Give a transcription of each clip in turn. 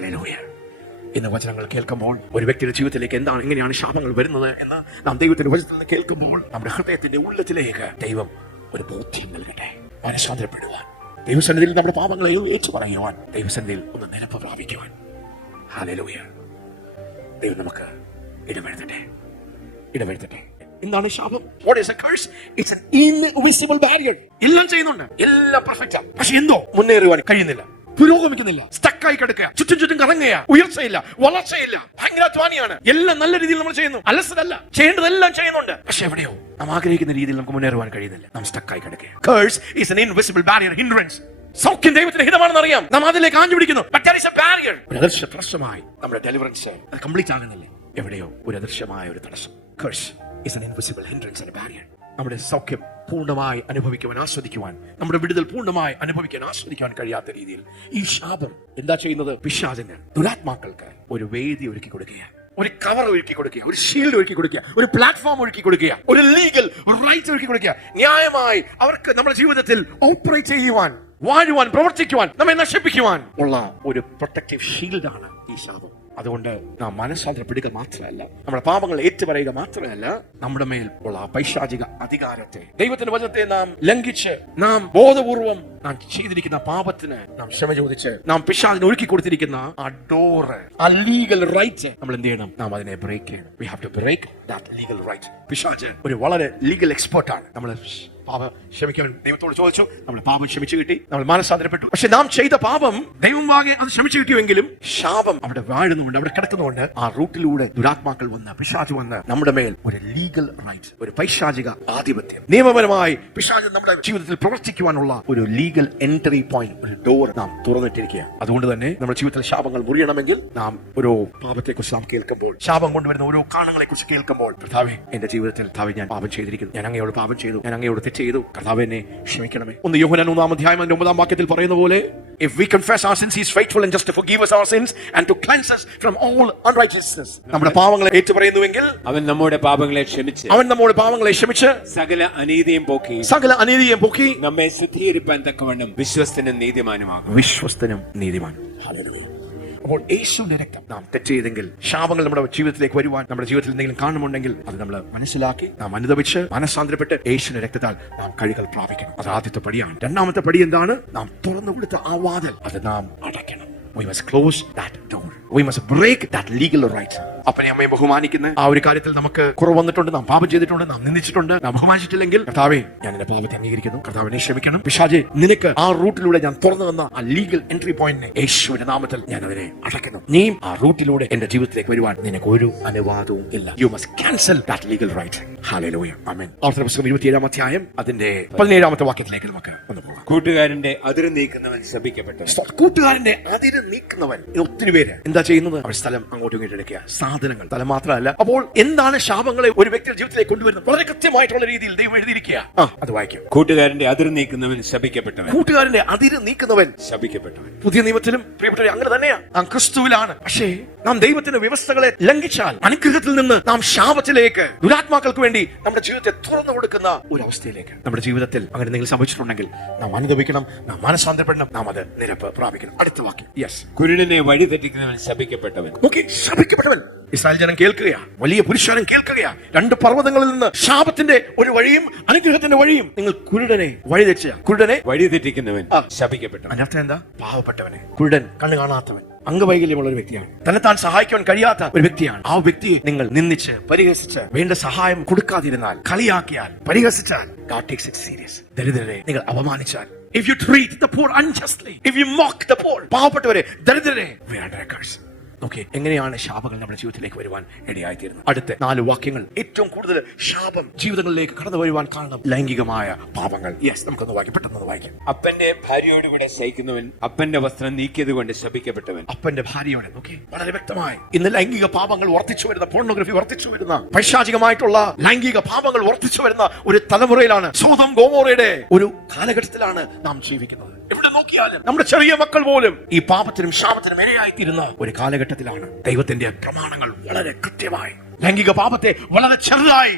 Hallelujah. ഇന്ന് വചനങ്ങൾ കേൾക്കുമ്പോൾ ഒരു വ്യക്തിയുടെ ജീവിതത്തിലേക്ക് എങ്ങനെയാണ് ശാപങ്ങൾ വരുന്നത് എന്ന് നാം ദൈവത്തിന്റെ വചനത്തിൽ കേൾക്കുമ്പോൾ നമ്മുടെ ഹൃദയത്തിന്റെ ഉള്ളത്തിലേക്ക് ദൈവം ഒരു ബോധ്യം നൽകട്ടെ. മനഃശാന്തരപ്പെടുവാൻ, ദൈവസന്നിധിയിൽ നമ്മുടെ പാപങ്ങളെ ഏറ്റു പറയുവാൻ, ദൈവസന്നിധിയിൽ ഒന്ന് നിലപ്പ് പ്രാപിക്കുവാൻ. ഹല്ലേലൂയ. ദൈവം നമുക്ക് ഇടവരുത്തട്ടെ. എന്താണ് ശാപം? What is a curse? It's an invisible barrier. എല്ലാം ചെയ്യുന്നുണ്ട്, എല്ലാം പെർഫെക്റ്റാ, പക്ഷെ എന്തോ മുന്നേറുവാൻ കഴിയുന്നില്ല, പുരോഗമിക്കുന്നില്ല, സ്റ്റക്കായി കിടക്കുക, ചുറ്റും കറങ്ങുക, ഉയർച്ചയില്ല, വളർച്ചയില്ല, ഭയങ്കര അധ്വാനിയാണ്. എല്ലാം നല്ല രീതിയിൽ നമ്മൾ ചെയ്യുന്നു, അലസതല്ല, ചെയ്യേണ്ടതെല്ലാം ചെയ്യുന്നുണ്ട്, പക്ഷെ എവിടെയോ നാം ആഗ്രഹിക്കുന്ന രീതിയിൽ നമുക്ക് മുന്നേറുവാൻ കഴിയുന്നില്ല, നാം സ്റ്റക്കായി കിടക്കുക. Curse is an invisible barrier, hindrance. സൗഖ്യം ദൈവത്തിന്റെ ഹിതമാണെന്ന് അറിയാം, നാം അതിലേക്ക് ആഞ്ഞു പിടിക്കുന്നു, but there is a barrier. ഒരു അദൃശ്യ പ്രശ്നമായി നമ്മുടെ ഡെലിവറൻസ് അത് കംപ്ലീറ്റ് ആകുന്നില്ലേ, എവിടെയോ ഒരു അദൃശ്യമായ ഒരു തടസ്സം. Curse is an invisible hindrance and a barrier. നമ്മുടെ സൗഖ്യം പൂർണ്ണമായി അനുഭവിക്കുവാൻ, ആസ്വദിക്കുവാൻ, നമ്മുടെ വിടുതൽ പൂർണ്ണമായി അനുഭവിക്കാൻ, ആസ്വദിക്കുവാൻ കഴിയാത്ത രീതിയിൽ ഈ ശാപം എന്താ ചെയ്യുന്നത്? പിശാചിന്, ദുരാത്മാക്കൾക്ക് ഒരു വേദി ഒരുക്കി കൊടുക്കുക, ഒരു കവർ ഒരുക്കി കൊടുക്കുക, ഒരു ഷീൽഡ് ഒരുക്കി കൊടുക്കുക, ഒരു പ്ലാറ്റ്ഫോം ഒരുക്കി കൊടുക്കുക, ഒരു ലീഗൽ റൈറ്റ് ഒരുക്കി കൊടുക്കുക. ന്യായമായി അവർക്ക് നമ്മുടെ ജീവിതത്തിൽ ഓപ്പറേറ്റ് ചെയ്യുവാൻ, വാഴുവാൻ, പ്രവർത്തിക്കുവാൻ, നമ്മെ നശിപ്പിക്കുവാൻ ഉള്ള ഒരു പ്രൊട്ടക്റ്റീവ് ഷീൽഡാണ് ഈ ശാപം. അതുകൊണ്ട് നാം മനഃശാന്തരപ്പെടുക മാത്രമല്ല, നമ്മുടെ പാപങ്ങൾ ഏറ്റുപറയുക മാത്രമല്ല, നമ്മുടെ മേൽ ഉള്ള പൈശാചിക അധികാരത്തെ, ദൈവത്തിന്റെ വചനത്തെ നാം ലംഘിച്ച്, നാം ബോധപൂർവം നാം ചെയ്തിരിക്കുന്ന പാപത്തിന് നാം ക്ഷമ ചോദിച്ച്, നാം പിശാചിന് ഒരുക്കി കൊടുത്തിരിക്കുന്ന ആ ഡോറ്, ആ ലീഗൽ റൈറ്റ് നമ്മൾ എന്ത് ചെയ്യണം? നാം അതിനെ ബ്രേക്ക് ചെയ്യണം. We have to break that legal right. പിശാച് ഒരു വളരെ ലീഗൽ എക്സ്പെർട്ടാണ്. നമ്മൾ പാപം ക്ഷമിക്കാൻ ദൈവത്തോട് ചോദിച്ചു, നമ്മൾ പാപം ക്ഷമിച്ചു കിട്ടി, നമ്മൾ മനഃശാന്തരപ്പെട്ടു. പക്ഷെ നാം ചെയ്ത പാപം ദൈവം വാങ്ങി അത് ക്ഷമിച്ചു കിട്ടിയെങ്കിലും ശാപം അവിടെ വാഴുന്നുണ്ട്, അവിടെ കിടക്കുന്നുണ്ട്. ആ റൂട്ടിലൂടെ ദുരാത്മാക്കൾ വന്ന്, പിശാച് വന്ന് നമ്മുടെ മേൽ ഒരു ലീഗൽ റൈറ്റ്, ഒരു പൈശാചിക ആധിപത്യം, നിയമപരമായി പിശാച് നമ്മുടെ ജീവിതത്തിൽ പ്രവർത്തിക്കുവാനുള്ള ഒരു ലീഗൽ എൻട്രി പോയിന്റ്, ഒരു ഡോർ നാം തുറന്നിട്ടിരിക്കുക. അതുകൊണ്ട് തന്നെ നമ്മുടെ ജീവിതത്തിൽ ശാപങ്ങൾ മുറിയണമെങ്കിൽ നാം ഓരോ പാപത്തെ കുറിച്ച് നാം കേൾക്കുമ്പോൾ, ശാപം കൊണ്ടുവരുന്ന ഓരോ കാരണങ്ങളെ കുറിച്ച് കേൾക്കുമ്പോൾ, കർത്താവേ എന്റെ ജീവിതത്തിൽ കർത്താവേ ഞാൻ പാപം ചെയ്തിരിക്കുന്നു, ഞാൻ അങ്ങയോട് പാപം ചെയ്തു, ഞാൻ അങ്ങയോട് തെറ്റ് ചെയ്തു, കർത്താവേ എന്നെ ക്ഷമിക്കണമേ. 1 യോഹന്നാൻ 3-ാം വാക്യത്തിൽ പറയുന്ന പോലെ, if we confess our sins, he is faithful and just to forgive us our sins and to cleanse us from all unrighteousness. നമ്മുടെ പാപങ്ങളെ ഏറ്റുപറയുന്നുവെങ്കിൽ അവൻ നമ്മുടെ പാപങ്ങളെ ക്ഷമിച്ച് സകല അനീതിയും പോക്കി നമ്മെ ശുദ്ധീകരിപ്പാൻ തക്കവണ്ണം വിശ്വസ്തനും നീതിമാനുമാകും. ഹല്ലേലൂയ. അപ്പോൾ യേശുവിന്റെ രക്തം, നാം തെറ്റ് ചെയ്തെങ്കിൽ, ശാപങ്ങൾ നമ്മുടെ ജീവിതത്തിലേക്ക് വരുവാൻ, നമ്മുടെ ജീവിതത്തിൽ എന്തെങ്കിലും കാണുമുണ്ടെങ്കിൽ അത് നമ്മൾ മനസ്സിലാക്കി, നാം അനുദപിച്ച്, മനസ്സാന്തരപ്പെട്ട് യേശുവിന്റെ രക്തത്താൽ നാം കഴുകൽ പ്രാപിക്കണം. അത് ആദ്യത്തെ പടിയാണ്. രണ്ടാമത്തെ പടി എന്താണ്? നാം തുറന്നു കൊടുത്ത ആ വാതിൽ അത് നാം അടയ്ക്കണം. We must close that door. We must break that legal right. അപ്പനെ അമ്മയെ ബഹുമാനിക്കുന്ന ആ ഒരു കാര്യത്തിൽ നമുക്ക് കുറവ് വന്നിട്ടുണ്ട്, നാം പാപം ചെയ്തിട്ടുണ്ട്, നാം നിന്ദിച്ചിട്ടുണ്ട്, നാം ബഹുമാനിച്ചിട്ടില്ലെങ്കിൽ, കർത്താവേ ഞാൻ എന്റെ പാപത്തെ അംഗീകരിക്കുന്നു, കർത്താവിനെ ക്ഷമിക്കണം. പിശാചേ, നിനക്ക് ആ റൂട്ടിലൂടെ ഞാൻ തുറന്നു വന്ന ആ ലീഗൽ എൻട്രി പോയിന്റിനെ യേശുവിന്റെ നാമത്തിൽ ഞാൻ അതിനെ അടയ്ക്കുന്നു. നീ ആ റൂട്ടിലൂടെ എന്റെ ജീവിതത്തിലേക്ക് വരുവാൻ നിനക്ക് ഒരു അനുവാദവും ഇല്ല. You must cancel that legal right. Hallelujah. Amen. ആവർത്തന പുസ്തകം 27-ാം അധ്യായം അതിന്റെ 17-ാമത്തെ വാക്യത്തിലേക്ക് നമുക്ക് ഒന്ന് പോകാം. കൂട്ടുകാരന്റെ അതിര് നീക്കുന്നവൻ ശപിക്കപ്പെട്ടവൻ. കൂട്ടുകാരന്റെ അതിര് നീക്കുന്നവൻ. ഒത്തിരി പേര് എന്താ ചെയ്യുന്നത്? അവർ സ്ഥലം അങ്ങോട്ടും ഇങ്ങോട്ടും എടുക്കുക, സാധനങ്ങൾ, സ്ഥലം മാത്രമല്ല. അപ്പോൾ എന്താണ് ശാപങ്ങളെ ഒരു വ്യക്തിയുടെ ജീവിതത്തിലേക്ക് കൊണ്ടുവരുന്നത്? വളരെ കൃത്യമായിട്ടുള്ള രീതിയിൽ ദൈവം എഴുതിയിരിക്കുക. അത് വായിക്കും. കൂട്ടുകാരന്റെ അതിര് നീക്കുന്നവൻ ശപിക്കപ്പെട്ടവൻ. കൂട്ടുകാരന്റെ അതിര് നീക്കുന്നവൻ ശപിക്കപ്പെട്ടവൻ. പുതിയ നിയമത്തിലും പ്രിയപ്പെട്ടവരെ അങ്ങനെ തന്നെയാണ്. നാം ക്രിസ്തുവിലാണ്. പക്ഷേ നാം ദൈവത്തിന്റെ വ്യവസ്ഥകളെ ലംഘിച്ചാൽ, അനുഗ്രഹത്തിൽ നിന്ന് നാം ശാപത്തിലേക്ക്, ദുരാത്മാക്കൾക്ക് വേണ്ടി നമ്മുടെ ജീവിതത്തെ തുറന്നു കൊടുക്കുന്ന ഒരു അവസ്ഥയിലേക്ക് നമ്മുടെ ജീവിതത്തിൽ അങ്ങനെ എന്തെങ്കിലും സംഭവിച്ചിട്ടുണ്ടെങ്കിൽ നാം അനുദപിക്കണം, നാം മനസ്സാന്തരപ്പെടണം, നാം അത് നിരപ്പ് പ്രാപിക്കണം. അടുത്ത വാക്യം. യെസ്. കുരുടനെ വഴി തെറ്റിക്കുന്നവൻ ശപിക്കപ്പെട്ടവൻ. ഓക്കെ, ശപിക്കപ്പെട്ടവൻ. ഇസ്രായേൽ ജനം കേൾക്കുകയാ, വലിയ പുരുഷാരം കേൾക്കുകയാ, 2 പർവ്വതങ്ങളിൽ നിന്ന് ശാപത്തിന്റെ ഒരു വഴിയും അനുഗ്രഹത്തിന്റെ വഴിയും. നിങ്ങൾ കുരുടനെ വഴി തെറ്റിച്ച, കുരുടനെ വഴി തെറ്റിക്കുന്നവൻ ശപിക്കപ്പെട്ടവൻ. അതിനർത്ഥം എന്താ? പാവപ്പെട്ടവനെ, കുരുടൻ, കണ്ണു കാണാത്തവൻ, അംഗവൈകല്യമുള്ള ഒരു വ്യക്തിയാണ്, തന്നെത്താൻ സഹായിക്കുവാൻ കഴിയാത്ത ഒരു വ്യക്തിയാണ്. ആ വ്യക്തിയെ നിങ്ങൾ നിന്ദിച്ച്, പരിഹസിച്ച്, വേണ്ട സഹായം കൊടുക്കാതിരുന്നാൽ, കളിയാക്കിയാൽ, പരിഹസിച്ചാൽ, God takes it serious. ദരിദ്രരെ നിങ്ങൾ അപമാനിച്ചാൽ, if you treat the poor unjustly, if you mock the poor, പാവപ്പെട്ടവരെ, ദരിദ്രരെ, we are under a curse. Okay, എങ്ങനെയാണ് ശാപങ്ങൾ നമ്മുടെ ജീവിതത്തിലേക്ക് വരുവാൻ ഇടയായിത്തീരുന്നത്? അടുത്ത 4 വാക്യങ്ങൾ. ഏറ്റവും കൂടുതൽ ശാപം ജീവിതങ്ങളിലേക്ക് കടന്നു വരുവാൻ കാരണം ലൈംഗികമായ പാപങ്ങൾ. യെസ്, നമുക്കൊന്ന് വായിക്കാം, പെട്ടെന്ന് വായിക്കാം. അപ്പന്റെ ഭാര്യയോടുകൂടെ ശയിക്കുന്നവൻ അപ്പന്റെ വസ്ത്രം നീക്കിയത് കൊണ്ട് ശപിക്കപ്പെട്ടവൻ. അപ്പന്റെ ഭാര്യയോടെ. ഓക്കെ, വളരെ വ്യക്തമായി ഇന്ന് ലൈംഗിക പാപങ്ങൾ വർദ്ധിച്ചു വരുന്ന, പോർണോഗ്രഫി വർദ്ധിച്ചു വരുന്ന, പൈശാചികമായിട്ടുള്ള ലൈംഗിക പാപങ്ങൾ വർദ്ധിച്ചു വരുന്ന ഒരു തലമുറയിലാണ്, സോദോം ഗോമോറയുടെ ഒരു കാലഘട്ടത്തിലാണ് നാം ജീവിക്കുന്നത്. എവിടെ നോക്കിയാലും നമ്മുടെ ചെറിയ മക്കൾ പോലും ഈ പാപത്തിനും ശാപത്തിനും ഇരയായിത്തീരുന്ന ഒരു കാലഘട്ടത്തിലാണ്. ദൈവത്തിന്റെ പ്രമാണങ്ങൾ വളരെ കൃത്യമായി ലൈംഗിക പാപത്തെ വളരെ ചെറുതായി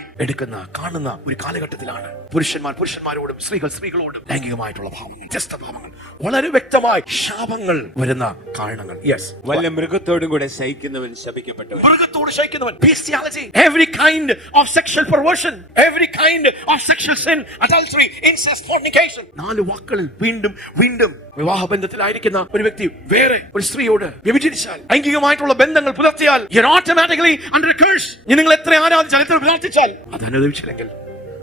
കാണുന്ന ഒരു കാലഘട്ടത്തിലാണ് പുരുഷന്മാരോടും സ്ത്രീകളോടും ലൈംഗികമായിട്ടുള്ള ഭാവങ്ങൾ, ഭാവങ്ങൾ വളരെ വ്യക്തമായി ശാപങ്ങൾ വരുന്ന കാരണങ്ങൾ. വല്ല മൃഗത്തോടും കൂടെ ശയിക്കുന്നവൻ ശപിക്കപ്പെട്ടവൻ. മൃഗത്തോട് ശയിക്കുന്നവൻ, bestiality, every kind of sexual perversion, every kind of sexual sin, adultery, incest, fornication. 4 വാക്കുകളിൽ വീണ്ടും വീണ്ടും വിവാഹബന്ധത്തിലായിരിക്കുന്ന ഒരു വ്യക്തി വേറെ ഒരു സ്ത്രീയോട് വ്യഭിചരിച്ചാൽ, ലൈംഗികമായിട്ടുള്ള ബന്ധങ്ങൾ പുലർത്തിയാൽ, you're automatically under a curse. നിങ്ങൾ എത്ര ആരാധിച്ചാൽ, എത്ര പ്രാർത്ഥിച്ചാൽ, അത് അനുഭവിച്ചില്ലെങ്കിൽ,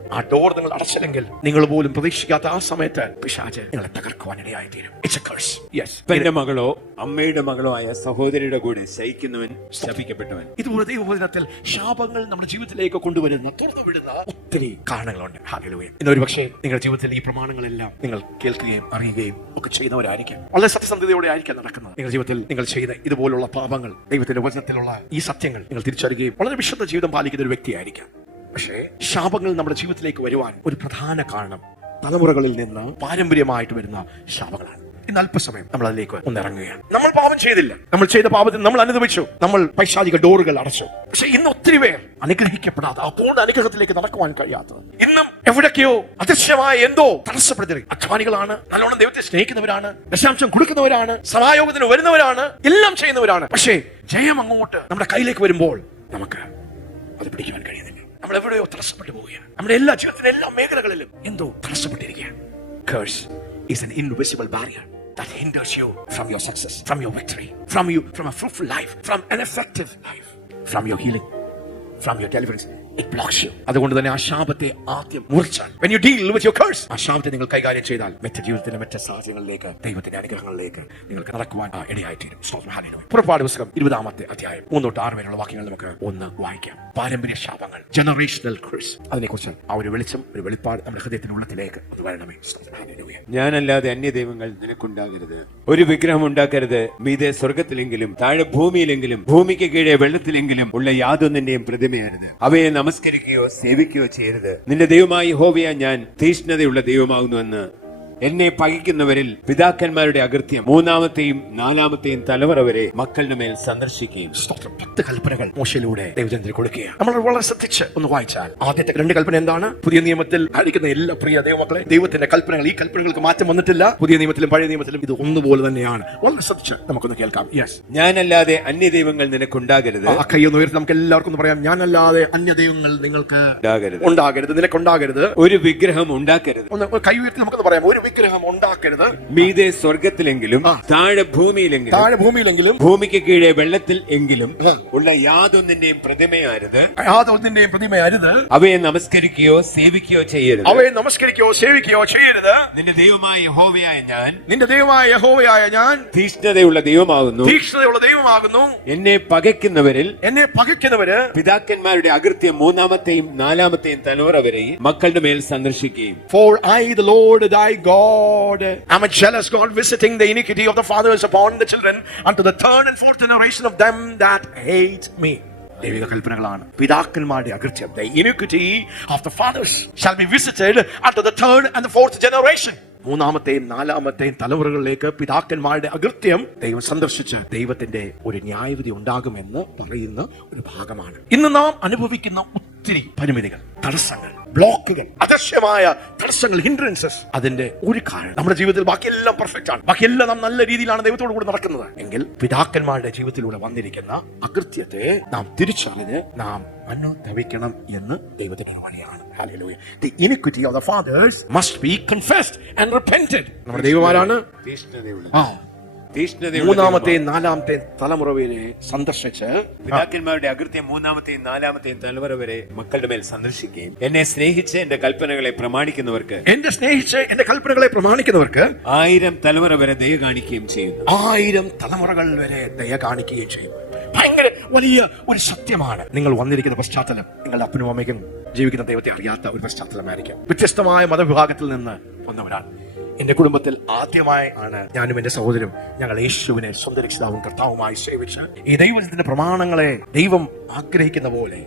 ആ ഡോർ നിങ്ങൾ അടച്ചില്ലെങ്കിൽ, നിങ്ങൾ പോലും പ്രതീക്ഷിക്കാത്ത ആ സമയത്ത് പിശാച് നിങ്ങളെ തകർക്കുവാനിടയായി തീരും. It's a curse. Yes. തന്റെ മകളോ അമ്മയുടെ മകളോ ആയ സഹോദരിയുടെ കൂടെ ശയിക്കുന്നവൻ ശപിക്കപ്പെട്ടവൻ. ഇതുപോലെ ദൈവവചനത്തിൽ ശാപങ്ങൾ നമ്മുടെ ജീവിതത്തിലേക്ക് കൊണ്ടുവരുന്ന, തുറന്നു വിടുന്ന ഒത്തിരി കാരണങ്ങളുണ്ട്. ഹല്ലേലൂയ. ഇന്നൊരു പക്ഷേ നിങ്ങളുടെ ജീവിതത്തിൽ ഈ പ്രമാണങ്ങളെല്ലാം നിങ്ങൾ കേൾക്കുകയും അറിയുകയും ഒക്കെ ചെയ്യുന്നവരായിരിക്കും. വളരെ സത്യസന്ധതയോടെ ആയിരിക്കും നടക്കുന്നത്. നിങ്ങളുടെ ജീവിതത്തിൽ നിങ്ങൾ ചെയ്ത ഇതുപോലുള്ള പാപങ്ങൾ, ദൈവത്തിന്റെ വചനത്തിലുള്ള ഈ സത്യങ്ങൾ നിങ്ങൾ തിരിച്ചറിയുകയും വളരെ വിശുദ്ധ ജീവിതം പാലിക്കുന്ന ഒരു വ്യക്തിയായിരിക്കാം. പക്ഷേ ശാപങ്ങൾ നമ്മുടെ ജീവിതത്തിലേക്ക് വരുവാൻ ഒരു പ്രധാന കാരണം തലമുറകളിൽ നിന്ന് പാരമ്പര്യമായിട്ട് വരുന്ന ശാപങ്ങളാണ്. ഇന്ന് അല്പസമയം നമ്മൾ അതിലേക്ക് ഒന്നിറങ്ങുകയാണ്. നമ്മൾ പാപം ചെയ്തില്ല, നമ്മൾ ചെയ്ത പാപത്തിൽ നമ്മൾ അനുഭവിച്ചു, നമ്മൾ പൈശാചിക ഡോറുകൾ അടച്ചു. പക്ഷെ ഇന്ന് ഒത്തിരി പേർ അനുഗ്രഹിക്കപ്പെടാതെ, ആ പൂർണ്ണ അനുഗ്രഹത്തിലേക്ക് നടക്കുവാൻ കഴിയാത്തത്, ഇന്നും എവിടൊക്കെയോ അദൃശ്യമായ എന്തോ തടസ്സപ്പെടുത്തി. അധ്വാനികളാണ്, നല്ലോണം ദൈവത്തെ സ്നേഹിക്കുന്നവരാണ്, ദശാംശം കൊടുക്കുന്നവരാണ്, സഹായോഗത്തിന് വരുന്നവരാണ്, എല്ലാം ചെയ്യുന്നവരാണ്. പക്ഷേ ജയം അങ്ങോട്ട് നമ്മുടെ കയ്യിലേക്ക് വരുമ്പോൾ നമുക്ക് അത് പിടിക്കുവാൻ കഴിയുന്നില്ല. നമ്മൾ എവിടെയോ തടസ്സപ്പെട്ടു പോവുകയാണ്. നമ്മുടെ എല്ലാ ജീവിതത്തിലെ എല്ലാ മേഖലകളിലും എന്തോ തടസ്സപ്പെട്ടിരിക്കുകയാണ്. Curse is an invisible barrier that hinders you from your success, from your victory, from a fruitful life, from an effective life, from your healing, from your deliverance. It blocks you. അതുകൊണ്ട് തന്നെ ആ ശാപത്തെ ആദ്യം മുറിച്ചാൽ, when you deal with your curse, ആ ശാപത്തെ നിങ്ങൾ കൈകാര്യം ചെയ്താൽ, മറ്റു ജീവിതത്തിലെ മറ്റു സാഹചര്യങ്ങളിലേക്ക്, ദൈവത്തിന്റെ അനുഗ്രഹങ്ങളിലേക്ക് നിങ്ങൾക്ക് നടക്കുവാൻ ഇടയായിത്തീരും. പുറപ്പാട് പുസ്തകം 20-ാമത്തെ അധ്യായം 3-6 വരെയുള്ള വാക്യങ്ങൾ നമുക്ക് ഒന്ന് വായിക്കാം. പാരമ്പര്യ ശാപങ്ങൾ, ജനറേഷണൽ curse, അതിനെക്കുറിച്ച് ആ ഒരു വെളിച്ചം, ഒരു വെളിപ്പാട് നമ്മുടെ ഹൃദയത്തിന്റെ ഉള്ളത്തിലേക്ക് അത് വരണമേ. ഞാനല്ലാതെ അന്യദൈവങ്ങൾ നിനക്കുണ്ടാകരുത്. ഒരു വിഗ്രഹം ഉണ്ടാക്കരുത്. മീതെ സ്വർഗത്തിലെങ്കിലും താഴെ ഭൂമിയിലെങ്കിലും ഭൂമിക്ക് കീഴെ വെള്ളത്തിലെങ്കിലും ഉള്ള യാതൊന്നിന്റെയും പ്രതിമയരുത്. അവയെ നമസ്കരിക്കുകയോ സേവിക്കുകയോ ചെയ്യരുത്. നിന്റെ ദൈവമായ യഹോവയായ ഞാൻ തീക്ഷ്ണതയുള്ള ദൈവമാകുന്നുവെന്ന് എന്നെ പകയ്ക്കുന്നവരിൽ പിതാക്കന്മാരുടെ അകൃത്യം 3-ാമത്തെയും 4-ാമത്തെയും തലമുറ വരെ മക്കളുടെ മേൽ സന്ദർശിക്കുകയും. 10 കൽപ്പനകൾ മോശയിലൂടെ ദൈവജനത്തിന് കൊടുക്കുകയാണ്. നമ്മൾ വളരെ ശ്രദ്ധിച്ച് ഒന്ന് വായിച്ചാൽ ആദ്യത്തെ 2 കൽപ്പന എന്താണ്? പുതിയ നിയമത്തിൽ ആയിരിക്കുന്ന എല്ലാ പ്രിയ ദൈവമക്കളെ, ദൈവത്തിന്റെ കൽപ്പനകൾ, ഈ കൽപ്പനകൾക്ക് മാറ്റം വന്നിട്ടില്ല. പുതിയ നിയമത്തിലും പഴയ നിയമത്തിലും ഇത് ഒന്നുപോലെ തന്നെയാണ്. വളരെ ശ്രദ്ധിച്ച് നമുക്കൊന്ന് കേൾക്കാം. ഞാനല്ലാതെ അന്യദൈവങ്ങൾ നിനക്കുണ്ടാകരുത്. ആ കൈയൊന്ന് ഉയർത്തി നമുക്ക് എല്ലാവർക്കും ഒന്ന് പറയാം. ഞാനല്ലാതെ അന്യദൈവങ്ങൾ നിങ്ങൾക്ക് ഉണ്ടാകരുത്, നിനക്കുണ്ടാകരുത്. ഒരു വിഗ്രഹം ഉണ്ടാക്കരുത്. ഒന്ന് കൈ ഉയർത്തി നമുക്കൊന്ന് പറയാം. ഒരു വിഗ്രഹം ഉണ്ടാക്കരുത്. മീതെ സ്വർഗത്തിലെങ്കിലും താഴെ ഭൂമിയിലെങ്കിലും ഭൂമിക്ക് കീഴെ വെള്ളത്തിൽ എങ്കിലും ഉള്ള യാതൊന്നിന്റെയും പ്രതിമയരുത്. അവയെ നമസ്കരിക്കുകയോ സേവിക്കുകയോ ചെയ്യരുത്. നിന്റെ ദൈവമായ യഹോവയായ ഞാൻ തീക്ഷ്ണതയുള്ള ദൈവമാകുന്നു. എന്നെ പകയ്ക്കുന്നവര് പിതാക്കന്മാരുടെ അകൃത്യം 3-ാമത്തെയും 4-ാമത്തെയും തലമുറ വരെ മക്കളുടെ മേൽ സന്ദർശിക്കുകയും. For I, the Lord thy God, am a jealous God, visiting the iniquity of the fathers upon the children unto the 3rd and 4th generation of them that hate me. ദൈവിക കൽപ്പനകളാണ്. പിതാക്കന്മാരുടെ അകൃത്യം, the iniquity of the fathers shall be visited unto the 3rd and the 4th generation. 3-ാമത്തെയും 4-ാമത്തെയും തലമുറകളിലേക്ക് പിതാക്കന്മാരുടെ അകൃത്യം ദൈവം സന്ദർശിച്ച് ദൈവത്തിന്റെ ഒരു ന്യായവിധി ഉണ്ടാകുമെന്ന് പറയുന്ന ഒരു ഭാഗമാണ്. ഇന്ന് നാം അനുഭവിക്കുന്ന ഒത്തിരി പരിമിതികൾ, തടസ്സങ്ങൾ, ബ്ലോക്കുകൾ, അദൃശ്യമായ തടസ്സങ്ങൾ, ഹിൻഡ്രൻസസ്, അതിന്റെ ഒരു കാരണം നമ്മുടെ ജീവിതത്തിൽ ബാക്കിയെല്ലാം പെർഫെക്റ്റ് ആണ്, ബാക്കിയെല്ലാം നാം നല്ല രീതിയിലാണ് ദൈവത്തോട് കൂടെ നടക്കുന്നത് എങ്കിൽ പിതാക്കന്മാരുടെ ജീവിതത്തിലൂടെ വന്നിരിക്കുന്ന അകൃത്യത്തെ നാം തിരിച്ചറിഞ്ഞ് നാം അനുഭവിക്കണം എന്ന് ദൈവത്തിന്റെ ഒരു വഴിയാണ്. Hallelujah. The iniquity of the fathers must be confessed and repented. നമ്മുടെ ദൈവമാരാണ്? 3-ാമത്തെയും 4-ാമത്തെയും തലമുറ വരെ സന്ദർശിച്ച് പിതാക്കന്മാരുടെ അകൃത്യം 3-ാമത്തെയും 4-ാമത്തെയും തലമുറ വരെ മക്കളുടെ മേൽ സന്ദർശിക്കുകയും എന്നെ സ്നേഹിച്ച് എന്റെ കൽപ്പനകളെ പ്രമാണിക്കുന്നവർക്ക് 1000 തലമുറ വരെ ദയ കാണിക്കുകയും ചെയ്യുന്നു. 1000 തലമുറകൾ വരെ ദയ കാണിക്കുകയും ചെയ്യും. ഭയങ്കര വലിയ ഒരു സത്യമാണ്. നിങ്ങൾ വന്നിരിക്കുന്ന പശ്ചാത്തലം നിങ്ങളുടെ അപ്പനും അമ്മയ്ക്കും ജീവിക്കുന്ന ദൈവത്തെ അറിയാത്ത ഒരു പശ്ചാത്തലമായിരിക്കും. വ്യത്യസ്തമായ മതവിഭാഗത്തിൽ നിന്ന് വന്നവരാണ്. എന്റെ കുടുംബത്തിൽ ആദ്യമായി ആണ് ഞാനും എന്റെ സഹോദരനും ഞങ്ങൾ യേശുവിനെ സ്വന്തം രക്ഷിതാവും കർത്താവുമായി സേവിച്ച് ഈ ദൈവത്തിന്റെ പ്രമാണങ്ങളെ ദൈവം ആഗ്രഹിക്കുന്ന പോലെ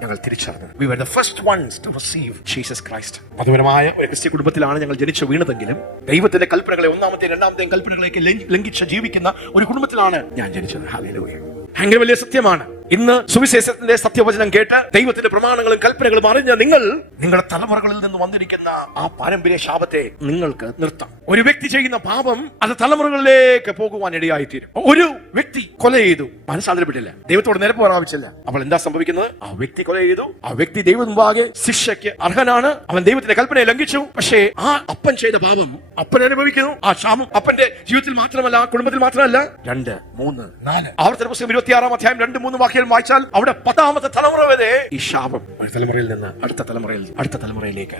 ഞങ്ങൾ തിരിച്ചറിഞ്ഞത്. We were the first ones to receive Jesus Christ. മധുരമായ ഒരു ക്രിസ്ത്യ കുടുംബത്തിലാണ് ഞങ്ങൾ ജനിച്ചു വീണതെങ്കിലും ദൈവത്തിന്റെ കൽപ്പനകളെ 1-ാമത്തെയും 2-ാമത്തെയും കൽപ്പനകളെയൊക്കെ ലംഘിച്ച് ജീവിക്കുന്ന ഒരു കുടുംബത്തിലാണ് ഞാൻ ജനിച്ചത്. ഹല്ലേലൂയ. ഭയങ്കര വലിയ സത്യമാണ്. ഇന്ന് സുവിശേഷത്തിന്റെ സത്യവചനം കേട്ട് ദൈവത്തിന്റെ പ്രമാണങ്ങളും കൽപ്പനകളും അറിഞ്ഞ നിങ്ങൾ നിങ്ങളുടെ തലമുറകളിൽ നിന്ന് വന്നിരിക്കുന്ന ആ പാരമ്പര്യ ശാപത്തെ നിങ്ങൾക്ക് നിർത്താം. ഒരു വ്യക്തി ചെയ്യുന്ന പാപം അത് തലമുറകളിലേക്ക് പോകുവാൻ ഇടയായിത്തീരും. ഒരു വ്യക്തി കൊല ചെയ്തു, മനസ്സാന്തരപ്പെട്ടില്ല, ദൈവത്തോട് നിരപ്പ് പ്രാപിച്ചില്ല. അപ്പോൾ എന്താ സംഭവിക്കുന്നത്? ആ വ്യക്തി കൊല ചെയ്തു, ആ വ്യക്തി ദൈവം മുമ്പാകെ ശിക്ഷയ്ക്ക് അർഹനാണ്. അവൻ ദൈവത്തിന്റെ കൽപ്പനയെ ലംഘിച്ചു. പക്ഷേ ആ അപ്പൻ ചെയ്ത പാപം അപ്പൻ അനുഭവിക്കുന്നു. ആ ശാപം അപ്പന്റെ ജീവിതത്തിൽ മാത്രമല്ല, കുടുംബത്തിൽ മാത്രമല്ല. 2, 3, 4 ആവർത്തന പുസ്തകം 26-ാം അധ്യായം 2-3 വാക്യം വായിച്ചാൽ അവിടെ 10ാമത്തെ തലമുറ വരെ ഈ ശാപം ഒരു തലമുറയിൽ നിന്ന് അടുത്ത തലമുറയിലേക്ക്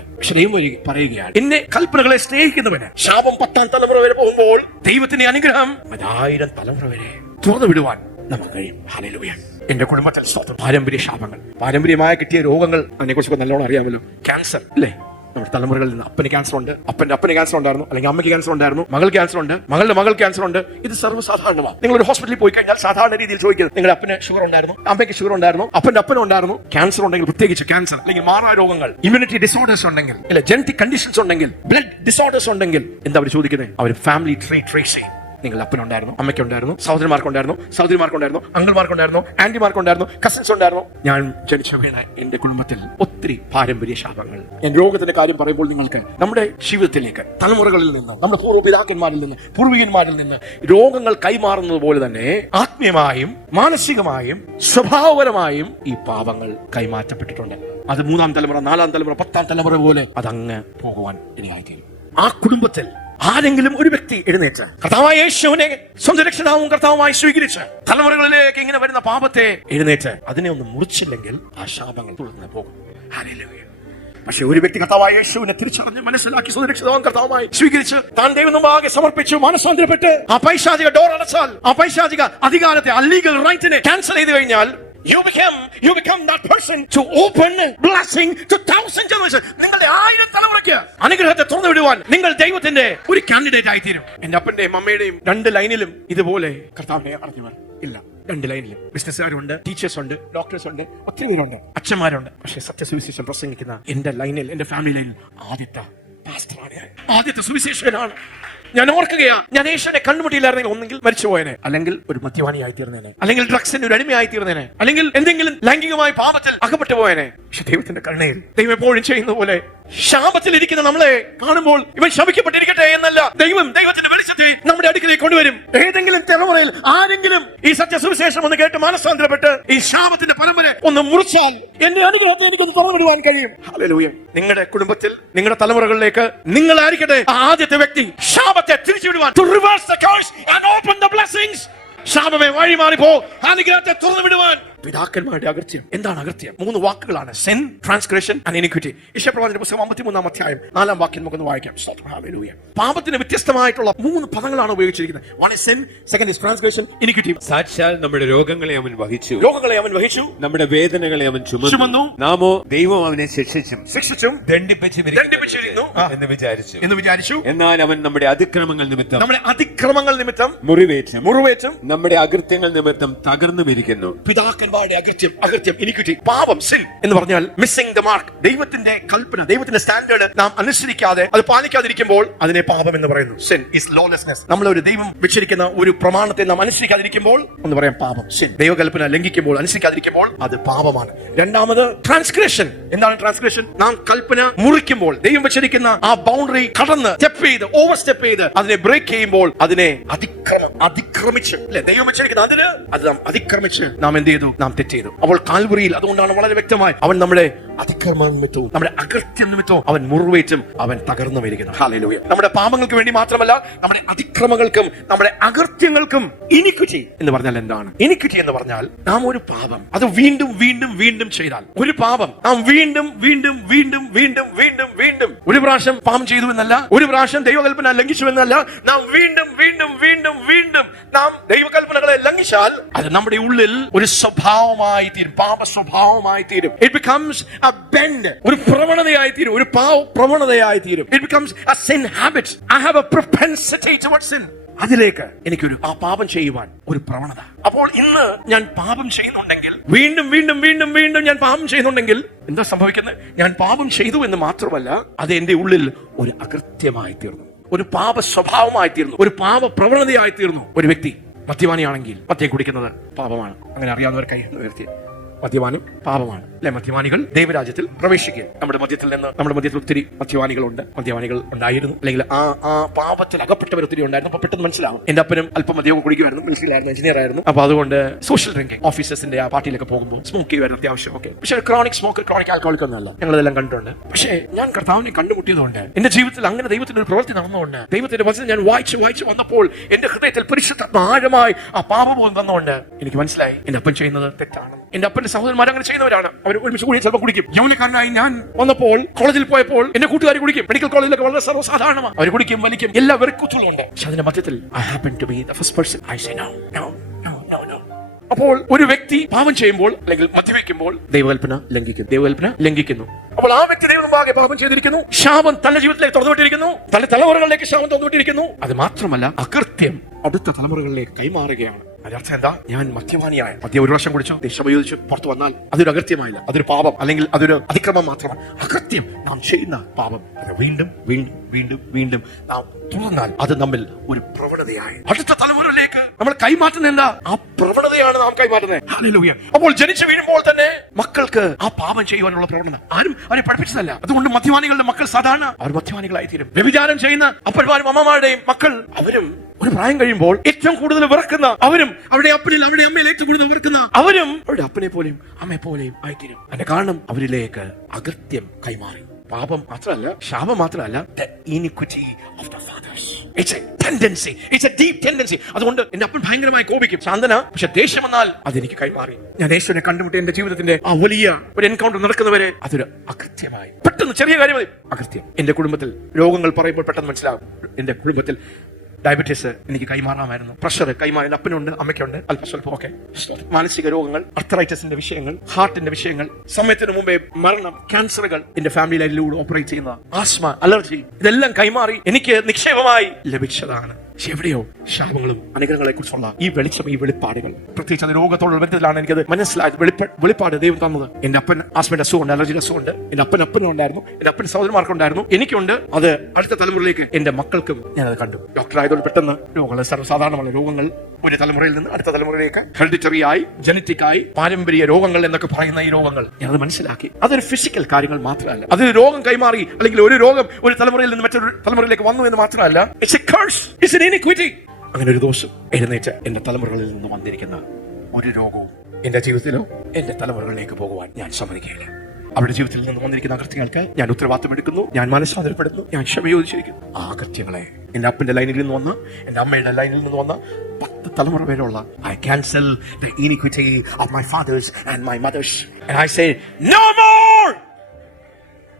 പറയുകയാണ്. എന്നെ കൽപ്പനകളെ സ്നേഹിക്കുന്നവന് ശാപം 10ാം തലമുറ വരെ പോകുമ്പോൾ ദൈവത്തിന്റെ അനുഗ്രഹം 1000 തലമുറ വരെ തുറന്നു വിടുവാൻ നമുക്ക് കഴിയും. ഹല്ലേലൂയ. എന്റെ കുടുംബത്തിൽ പാരമ്പര്യ ശാപങ്ങൾ, പാരമ്പര്യമായി കിട്ടിയ രോഗങ്ങൾ, അതിനെക്കുറിച്ചൊക്കെ നല്ലോണം അറിയാമല്ലോ. ക്യാൻസർ അല്ലേ? നമ്മുടെ തലമുറകളിൽ നിന്ന് അപ്പന് ക്യാൻസർ ഉണ്ട്, അപ്പന് ക്യാൻസർ ഉണ്ടായിരുന്നു, അല്ലെങ്കിൽ അമ്മയ്ക്ക് ക്യാൻസർ ഉണ്ടായിരുന്നു, മകൾ ക്യാൻസർ ഉണ്ട്, മകളുടെ മകൾ ക്യാൻസർ ഉണ്ട്. ഇത് സർവ്വസാധാരണമാണ്. നിങ്ങൾ ഒരു ഹോസ്പിറ്റലിൽ പോയി കഴിഞ്ഞാൽ സാധാരണ രീതിയിൽ ചോദിക്കുന്നത് നിങ്ങളുടെ അപ്പന് ഷുഗർ ഉണ്ടായിരുന്നു, അമ്മയ്ക്ക് ഷുഗർ ഉണ്ടായിരുന്നു, അപ്പനും ഉണ്ടായിരുന്നു. ക്യാൻസർ ഉണ്ടെങ്കിൽ, പ്രത്യേകിച്ച് ക്യാൻസർ അല്ലെങ്കിൽ മാറാ രോഗങ്ങൾ, ഇമ്മ്യൂണിറ്റി ഡിസോർഡേഴ്സ് ഉണ്ടെങ്കിൽ, അല്ലെ ജനറ്റിക് കണ്ടീഷൻസ് ഉണ്ടെങ്കിൽ, ബ്ലഡ് ഡിസോർഡേഴ്സ് ഉണ്ടെങ്കിൽ എന്താ അവർ ചോദിക്കുന്നത്? അവർ ഫാമിലി ട്രീ ട്രേസ് ചെയ്യും. നിങ്ങളുടെ അപ്പനുണ്ടായിരുന്നു, അമ്മയ്ക്കുണ്ടായിരുന്നു, സഹോദരന്മാർക്കുണ്ടായിരുന്നു, അങ്കിൾമാർക്കുണ്ടായിരുന്നു, ആന്റിമാർക്കുണ്ടായിരുന്നു, കസിൻസ് ഉണ്ടായിരുന്നു. ഞാൻ ജനിച്ച വീണ എന്റെ കുടുംബത്തിൽ ഒത്തിരി പാരമ്പര്യ ശാപങ്ങൾ. ഞാൻ രോഗത്തിന്റെ കാര്യം പറയുമ്പോൾ നിങ്ങൾക്ക് നമ്മുടെ ജീവിതത്തിലേക്ക് തലമുറകളിൽ നിന്ന്, നമ്മുടെ പൂർവ്വപിതാക്കന്മാരിൽ നിന്ന്, പൂർവികന്മാരിൽ നിന്ന് രോഗങ്ങൾ കൈമാറുന്നത് പോലെ തന്നെ ആത്മീയമായും മാനസികമായും സ്വഭാവപരമായും ഈ പാപങ്ങൾ കൈമാറ്റപ്പെട്ടിട്ടുണ്ട്. അത് 3ാം തലമുറ, 4ാം തലമുറ, 10ാം തലമുറ പോലെ അതങ്ങ് പോകുവാൻ ഇടയായിത്തീരും. ആ കുടുംബത്തിൽ ആരെങ്കിലും ഒരു വ്യക്തി എഴുന്നേറ്റ് കർത്താവായ യേശുവിനെ സ്വന്തം രക്ഷകനാവും കർത്താവുമായി സ്വീകരിച്ച് തലമുറകളിലേക്ക് ഇങ്ങനെ വരുന്ന പാപത്തെ എഴുന്നേറ്റ് അതിനെ ഒന്ന് മുറിച്ചില്ലെങ്കിൽ ആ ശാപങ്ങൾ തുടർന്ന് പോകും. ഹല്ലേലൂയ. പക്ഷെ ഒരു വ്യക്തി കർത്താവായ യേശുവിനെ തിരിച്ചറിഞ്ഞ് മനസ്സിലാക്കി സ്വന്തം രക്ഷകനാവും കർത്താവുമായി സ്വീകരിച്ച് താൻ ദൈവം മുമ്പാകെ സമർപ്പിച്ചു മനസ്സാന്തരപ്പെട്ട് ആ പൈശാചിക ഡോർ അടച്ചാൽ, ആ പൈശാചിക അധികാരത്തെ, അല്ലീഗൽ റൈറ്റിനെ ക്യാൻസൽ ചെയ്ത് കഴിഞ്ഞാൽ You become that person to open blessing to 1,000 generations. നിങ്ങളുടെ 1000 തലമുറയ്ക്ക് അനുഗ്രഹത്തെ തുറന്നു വിടുവാൻ നിങ്ങൾ ദൈവത്തിന്റെ ഒരു കാൻഡിഡേറ്റ് ആയിത്തീരും. എന്റെ അപ്പന്റെയും അമ്മയുടെയും 2 ലൈനിലും ഇതുപോലെ കർത്താവിനെ അറിഞ്ഞവർ ഇല്ല. 2 ലൈനിലും ബിസിനസ്സുകാരുണ്ട്, ടീച്ചേഴ്സ് ഉണ്ട്, ഡോക്ടേഴ്സ് ഉണ്ട്, ഒത്തിരി പേരുണ്ട്, അച്ഛന്മാരുണ്ട്. പക്ഷെ സത്യസുവിശേഷം പ്രസംഗിക്കുന്ന എന്റെ ലൈനിൽ, എന്റെ ഫാമിലി ലൈനിൽ ആദ്യത്തെ പാസ്റ്ററാണ് ഞാൻ, ആദ്യത്തെ സുവിശേഷകനാണ്. ഞാൻ ഓർക്കുകയാ, ഞാൻ യേശുവിനെ കണ്ടുമുട്ടിയില്ലായിരുന്നെങ്കിൽ ഒന്നെങ്കിൽ മരിച്ചുപോയനെ, അല്ലെങ്കിൽ ഒരു മദ്യപാനിയായി തീർന്നേനെ, അല്ലെങ്കിൽ ഡ്രഗ്സിന് ഒരു അടിമയായി തീർന്നേനെ, അല്ലെങ്കിൽ എന്തെങ്കിലും ലൈംഗികമായ പാപത്തിൽ അകപ്പെട്ടു പോയനെ. പക്ഷെ ദൈവത്തിന്റെ കരുണയിൽ ദൈവം എപ്പോഴും ചെയ്യുന്ന പോലെ ശാപത്തിൽ ഇരിക്കുന്ന നമ്മളെ കാണുമ്പോൾ ഇവൻ ശപിക്കപ്പെട്ടിരിക്കട്ടെ എന്നല്ല, ദൈവത്തിന്റെ വെളിച്ചത്തിൽ നമ്മുടെ അടുക്കിലേക്ക് കൊണ്ടുവരും. ഏതെങ്കിലും തലമുറയിൽ ആരെങ്കിലും ഈ സത്യസുവിശേഷം ഒന്ന് കേട്ട് മനസ്സാന്തരപ്പെട്ട് ഈ ശാപത്തിന്റെ പരമ്പര ഒന്ന് മുറിച്ചാൽ എന്റെ അനുഗ്രഹത്തെ എനിക്കൊന്ന് തുറന്നു വിടുവാൻ കഴിയും. ഹല്ലേലൂയ. നിങ്ങളുടെ കുടുംബത്തിൽ, നിങ്ങളുടെ തലമുറകളിലേക്ക് നിങ്ങളായിരിക്കട്ടെ ആദ്യത്തെ വ്യക്തി ശാപത്തെ തിരിച്ചുവിടുവാൻ. To reverse the curse and open the blessings. ശാപമേ വഴി മാറിപ്പോ, അനുഗ്രഹത്തെ തുറന്നു വിടുവാൻ. പിതാക്കന്മാരുടെ അകൃത്യം. എന്താണ് അകൃത്യം? 3 വാക്കുകളാണ്: sin, transgression and iniquity. യശയ്യാപ്രവാചകന്റെ പുസ്തകം 53-ാം അധ്യായം 4-ാം വാക്യം നമുക്കൊന്ന് വായിക്കാം. ഹല്ലേലൂയ. പാപത്തിന് വ്യത്യസ്തമായിട്ടുള്ള 3 പദങ്ങളാണ് ഉപയോഗിച്ചിരിക്കുന്നത്. One is sin, second is transgression, iniquity. സാക്ഷാൽ നമ്മുടെ രോഗങ്ങളെ അവൻ വഹിച്ചു, നമ്മുടെ വേദനകളെ അവൻ ചുമന്നു, നാമോ ദൈവം അവനെ ശിക്ഷിച്ചും ദണ്ഡിപ്പിച്ചിരിക്കുന്നു എന്ന് വിചാരിച്ചു. എന്നാൽ അവൻ നമ്മുടെ അതിക്രമങ്ങൾ നിമിത്തം മുറിവേറ്റും നമ്മുടെ അകൃത്യങ്ങൾ നിമിത്തം തകർന്നുമിരിക്കുന്നു. പിതാക്കന്മാരുടെ അകൃത്യം ഇനിക്വിറ്റി. പാപം, സിൻ എന്ന് പറഞ്ഞാൽ മിസ്സിംഗ് ദ മാർക്ക്. ദൈവത്തിന്റെ കൽപ്പന, ദൈവത്തിന്റെ സ്റ്റാൻഡേർഡ് നാം അനുസരിക്കാതെ, അത് പാലിക്കാതിരിക്കുമ്പോൾ അതിനെ പാപം എന്ന് പറയുന്നു. Sin is lawlessness. നമ്മൾ ഒരു ദൈവം വെച്ചിരിക്കുന്ന ഒരു പ്രമാണത്തെ നാം അനുസരിക്കാതിരിക്കുമ്പോൾ ഒന്ന് പറയാം പാപം, സിൻ. ദൈവകൽപ്പന ലംഘിക്കുമ്പോൾ, അനുസരിക്കാതിരിക്കുമ്പോൾ അത് പാപമാണ്. രണ്ടാമത് ട്രാൻസ്ഗ്രഷൻ. എന്താണ് ട്രാൻസ്ഗ്രഷൻ? നാം കൽപ്പന മുറിക്കുമ്പോൾ, ദൈവം വെച്ചിരിക്കുന്ന ആ ബൗണ്ടറി കടന്ന് ഓവർ സ്റ്റെപ്പ് ചെയ്ത് അതിനെ ബ്രേക്ക് ചെയ്യുമ്പോൾ അതിനെ അതിക്രമിച്ച്, അല്ലെ, ദൈവം വെച്ചിരിക്കുന്ന അതിന് അത് നാം അതിക്രമിച്ച് നാം എന്ത് ചെയ്തു? നാം തെറ്റ് ചെയ്തു. അപ്പോൾ കാൽവരിയിൽ അതുകൊണ്ടാണ് വളരെ വ്യക്തമായി അവൻ നമ്മുടെ അതിക്രമ നിമിത്തവും നമ്മുടെ അകൃത്യം നിമിത്തവും അവൻ മുറിവേറ്റും അവൻ തകർന്നു വരിക്കുന്നു. ഹല്ലേലൂയ. നമ്മുടെ പാപങ്ങൾക്ക് വേണ്ടി മാത്രമല്ല, നമ്മുടെ അതിക്രമങ്ങൾക്കും നമ്മുടെ അകൃത്യങ്ങൾക്കും. ഇനിക്വിറ്റി എന്ന് പറഞ്ഞാൽ എന്താണ്? ഇനിക്വിറ്റി എന്ന് പറഞ്ഞാൽ നാം ഒരു പാപം അത് വീണ്ടും വീണ്ടും വീണ്ടും ചെയ്താൽ, ഒരു പാപം നാം വീണ്ടും വീണ്ടും വീണ്ടും വീണ്ടും വീണ്ടും വീണ്ടും, ഒരു പ്രാവശ്യം പാപം ചെയ്തു എന്നല്ല, ഒരു പ്രാവശ്യം ദൈവകൽപ്പന ലംഘിച്ചു എന്നല്ല, നാം വീണ്ടും വീണ്ടും വീണ്ടും വീണ്ടും നാം ദൈവകൽപ്പനകളെ ലംഘിച്ചാൽ അത് നമ്മുടെ ഉള്ളിൽ ഒരു സ്വഭാവമായി തീരും, പാപ സ്വഭാവമായി തീരും. It becomes a bend, ഒരു പ്രവണതയായി തീരും, ഒരു പാപ പ്രവണതയായി തീരും. It becomes a sin habit. I have a propensity towards sin. അതിലേക്ക് എനിക്കൊരു ആ പാപം ചെയ്യുവാൻ ഒരു പ്രവണത. അപ്പോൾ ഇന്ന് ഞാൻ പാപം ചെയ്യുന്നുണ്ടെങ്കിൽ, വീണ്ടും വീണ്ടും വീണ്ടും വീണ്ടും ഞാൻ പാപം ചെയ്യുന്നുണ്ടെങ്കിൽ എന്താ സംഭവിക്കുന്നത്? ഞാൻ പാപം ചെയ്തു എന്ന് മാത്രമല്ല, അത് എന്റെ ഉള്ളിൽ ഒരു അകൃത്യമായി തീർന്നു, ഒരു പാപ സ്വഭാവമായി തീർന്നു, ഒരു പാപ പ്രവണതയായി തീർന്നു. ഒരു വ്യക്തി മദ്യപാനിയാണെങ്കിൽ മദ്യം കുടിക്കുന്നത് പാപമാണ്. അങ്ങനെ അറിയാവുന്നവർ കൈ ഉയർത്തി. മദ്യപാനം പാപമാണ് അല്ലെ? മദ്യപാനികൾ ദൈവരാജ്യത്തിൽ പ്രവേശിക്കുക. നമ്മുടെ മധ്യത്തിൽ ഒത്തിരി മദ്യപാനികളുണ്ട്, മദ്യപാനികൾ ഉണ്ടായിരുന്നു, അല്ലെങ്കിൽ ആ പാപത്തിൽ അകപ്പെട്ടവർ ഒത്തിരി ഉണ്ടായിരുന്നു. അപ്പൊ പെട്ടെന്ന് മനസ്സിലാവും. എന്റെ അപ്പനും അല്പം മദ്യം കുടിക്കുമായിരുന്നു, മിലിറ്ററിയിലായിരുന്നു, എഞ്ചിനീയർ ആയിരുന്നു. അപ്പൊ അതുകൊണ്ട് സോഷ്യൽ ഡ്രിങ്കിങ്, ഓഫീസേഴ്സിന്റെ ആ പാർട്ടിയിലൊക്കെ പോകുമ്പോൾ സ്മോക്ക് ചെയ്യുമായിരുന്നു അത്യാവശ്യം. ഓക്കെ, പക്ഷേ ക്രോണിക് സ്മോക്ക്, ക്രോണിക് ആൽക്കഹോളിക് ഒന്നുമല്ല. ഞങ്ങളതെല്ലാം കണ്ടിട്ടുണ്ട്. പക്ഷേ ഞാൻ കർത്താവിനെ കണ്ടുമുട്ടിയതുകൊണ്ട്, എന്റെ ജീവിതത്തിൽ അങ്ങനെ ദൈവത്തിന്റെ ഒരു പ്രവൃത്തി നടന്നുകൊണ്ട്, ദൈവത്തിന്റെ വചനം ഞാൻ വായിച്ചു വന്നപ്പോൾ എന്റെ ഹൃദയത്തിൽ പരിശുദ്ധാത്മ ആഴമായി ആ പാപബോധം തന്നുകൊണ്ട് എനിക്ക് മനസ്സിലായി എന്റെ അപ്പൻ ചെയ്യുന്നത് തെറ്റാണ്. എന്റെ അപ്പന്റെ സഹോദരന്മാർ അങ്ങനെ ചെയ്യുന്നവരാണ്. അവർ ഒരുമിച്ച് കൂടി ചിലപ്പോൾ കുടിക്കും. യൗവനക്കാരനായി ഞാൻ വന്നപ്പോൾ കോളേജിൽ പോയപ്പോൾ എന്റെ കൂട്ടുകാർ കുടിക്കും. മെഡിക്കൽ കോളേജിലൊക്കെ വളരെ സർവ്വസാധാരണമാണ്. അവർ കുടിക്കും, വലിക്കും, എല്ലാ വെറുക്കുത്തുകളുണ്ട്. പക്ഷെ അതിന്റെ മധ്യത്തിൽ I happen to be the first person. I say no. അപ്പോൾ ഒരു വ്യക്തി പാപം ചെയ്യുമ്പോൾ അല്ലെങ്കിൽ മദ്യപിക്കുമ്പോൾ ദൈവകൽപ്പന ലംഘിക്കുന്നു. അപ്പോൾ ആ വ്യക്തി ദൈവം മുമ്പാകെ പാപം ചെയ്തിരിക്കുന്നു. ശാപം തന്റെ ജീവിതത്തിലേക്ക് തുറന്നുവിട്ടിരിക്കുന്നു, തന്റെ തലമുറകളിലേക്ക് ശാപം തുറന്നുവിട്ടിരിക്കുന്നു. അത് മാത്രമല്ല, അകൃത്യം അടുത്ത തലമുറകളിലേക്ക് കൈമാറുകയാണ്. അതിനർത്ഥം എന്താ? ഞാൻ മദ്യപാനിയായ മദ്യം ഒരു വർഷം കുടിച്ചു, ദേഷ്യപയോഗിച്ചു, പുറത്തു വന്നാൽ അതൊരു അകൃത്യമായില്ല, അതൊരു പാപം അല്ലെങ്കിൽ അതൊരു അതിക്രമം മാത്രമാണ്. അകൃത്യം നാം ചെയ്യുന്ന പാപം അത് വീണ്ടും നാം തുറന്നാൽ അത് നമ്മിൽ ഒരു പ്രവണതയായി അടുത്ത തലമുറയിലേക്ക് നമ്മൾ കൈമാറ്റുന്ന എന്താ? ആ പ്രവണതയാണ് നാം കൈമാറ്റുന്നത്. ഹല്ലേലൂയ. അപ്പോൾ ജനിച്ചു വീഴുമ്പോൾ തന്നെ മക്കൾക്ക് ആ പാപം ചെയ്യുവാനുള്ള പ്രവണത ആരും അവരെ പഠിപ്പിച്ചതല്ല. അതുകൊണ്ട് മദ്യപാനികളുടെ മക്കൾ സാധാരണ അവർ മദ്യപാനികളായി തീരും. വ്യഭിചാരം ചെയ്യുന്ന അപ്പന്മാരും അമ്മമാരുടെയും മക്കൾ അവരും ഒരു പ്രായം കഴിയുമ്പോൾ ഏറ്റവും കൂടുതൽ വെറുക്കുന്ന അവരും അവരുടെ അപ്പനിൽ അവരുടെ അമ്മയിൽ ഏറ്റവും കൂടുതൽ വെറുക്കുന്ന അവരും അവരുടെ അപ്പനെ പോലെയും അമ്മയെ പോലെയും ആയിത്തീരും. അതിന്റെ കാരണം അവരിലേക്ക് അകൃത്യം കൈമാറി. പാപം മാത്രമല്ല, ശാപം മാത്രമല്ല, the iniquity of the fathers. It's a tendency. It's a deep tendency. അതുകൊണ്ട് എന്റെ അപ്പൻ ഭയങ്കരമായി കോപിക്കും, ശാന്തന, പക്ഷെ ദേഷ്യം വന്നാൽ അതെനിക്ക് കൈമാറി. ഞാൻ യേശുവിനെ കണ്ടുമുട്ടി എന്റെ ജീവിതത്തിന്റെ ആ വലിയ ഒരു എൻകൗണ്ടർ നടക്കുന്നവരെ അതൊരു അകൃത്യമായി, പെട്ടെന്ന് ചെറിയ കാര്യം മതി അകൃത്യം. എന്റെ കുടുംബത്തിൽ രോഗങ്ങൾ പറയുമ്പോൾ പെട്ടെന്ന് മനസ്സിലാകും. എന്റെ കുടുംബത്തിൽ ഡയബറ്റീസ് എനിക്ക് കൈമാറാമായിരുന്നു, പ്രഷർ കൈമാറി, അപ്പനുണ്ട്, അമ്മയ്ക്കുണ്ട്, അല്പം സ്വല്പം. ഒക്കെ മാനസിക രോഗങ്ങൾ, അർത്തറൈറ്റിസിന്റെ വിഷയങ്ങൾ, ഹാർട്ടിന്റെ വിഷയങ്ങൾ, സമയത്തിന് മുമ്പേ മരണം, ക്യാൻസറുകൾ, എന്റെ ഫാമിലി ലൈനിലൂടെ ഓപ്പറേറ്റ് ചെയ്യുന്ന ആസ്മ, അലർജി, ഇതെല്ലാം കൈമാറി എനിക്ക് നിക്ഷേപമായി ലഭിച്ചതാണ്. പക്ഷെ എവിടെയോ ശാപങ്ങളും അനുഗ്രഹങ്ങളെ കുറിച്ചുള്ള ഈ വെളിച്ചം, ഈ വെളിപ്പാടുകൾ, പ്രത്യേകിച്ച് അത് രോഗത്തോടുള്ള ബന്ധത്തിലാണ് എനിക്കത് മനസ്സിലായത്. വെളിപ്പാട് ദൈവം തന്നത്. എന്റെ അപ്പൻ ആസ്മയുടെ അസുഖമുണ്ട്, അലർജിയുടെ അസുഖമുണ്ട്, എന്റെ അപ്പനും ഉണ്ടായിരുന്നു, എന്റെ അപ്പൻ സഹോദരന്മാർക്കുണ്ടായിരുന്നു, എനിക്കുണ്ട്. അത് അടുത്ത തലമുറയിലേക്ക് എന്റെ മക്കൾക്കും ഞാനത് കണ്ടു. ഡോക്ടർ ആയതുകൊണ്ട് പെട്ടെന്ന് രോഗങ്ങൾ, സർവ്വസാധാരണമായ രോഗങ്ങൾ ഒരു തലമുറയിൽ നിന്ന് അടുത്ത തലമുറയിലേക്ക് ഹെറിഡിറ്ററി ആയി, ജനറ്റിക് ആയി, പാരമ്പര്യ രോഗങ്ങൾ എന്നൊക്കെ പറയുന്ന ഈ രോഗങ്ങൾ ഞാനത് മനസ്സിലാക്കി. അതൊരു ഫിസിക്കൽ കാര്യങ്ങൾ മാത്രമല്ല, അതൊരു രോഗം കൈമാറി അല്ലെങ്കിൽ ഒരു രോഗം ഒരു തലമുറയിൽ നിന്ന് മറ്റൊരു തലമുറയിലേക്ക് വന്നു എന്ന് മാത്രമല്ല, it's a curse, it's an iniquity. അങ്ങനെ ഒരു ദോഷം എഴുന്നേറ്റ് എന്റെ തലമുറകളിൽ നിന്ന് വന്നിരിക്കുന്ന ഒരു രോഗവും എന്റെ ജീവിതത്തിലോ എന്റെ തലമുറകളിലേക്ക് പോകുവാൻ ഞാൻ സമ്മതിക്കുകയില്ല. അവരുടെ ജീവിതത്തിൽ നിന്ന് വന്നിരിക്കുന്ന അകൃത്യങ്ങൾക്ക് ഞാൻ ഉത്തരവാദിത്വം എടുക്കുന്നു, ഞാൻ മനസ്സാന്തരപ്പെടുന്നു, ഞാൻ ക്ഷമ ചോദിച്ചിരിക്കുന്നു. ആ അകൃത്യങ്ങളെ എന്റെ അപ്പന്റെ ലൈനിൽ നിന്ന് വന്ന, എന്റെ അമ്മയുടെ ലൈനിൽ നിന്ന് വന്ന 10 തലമുറ വരെയുള്ള I cancel the iniquity of my fathers and my mothers and I say no more.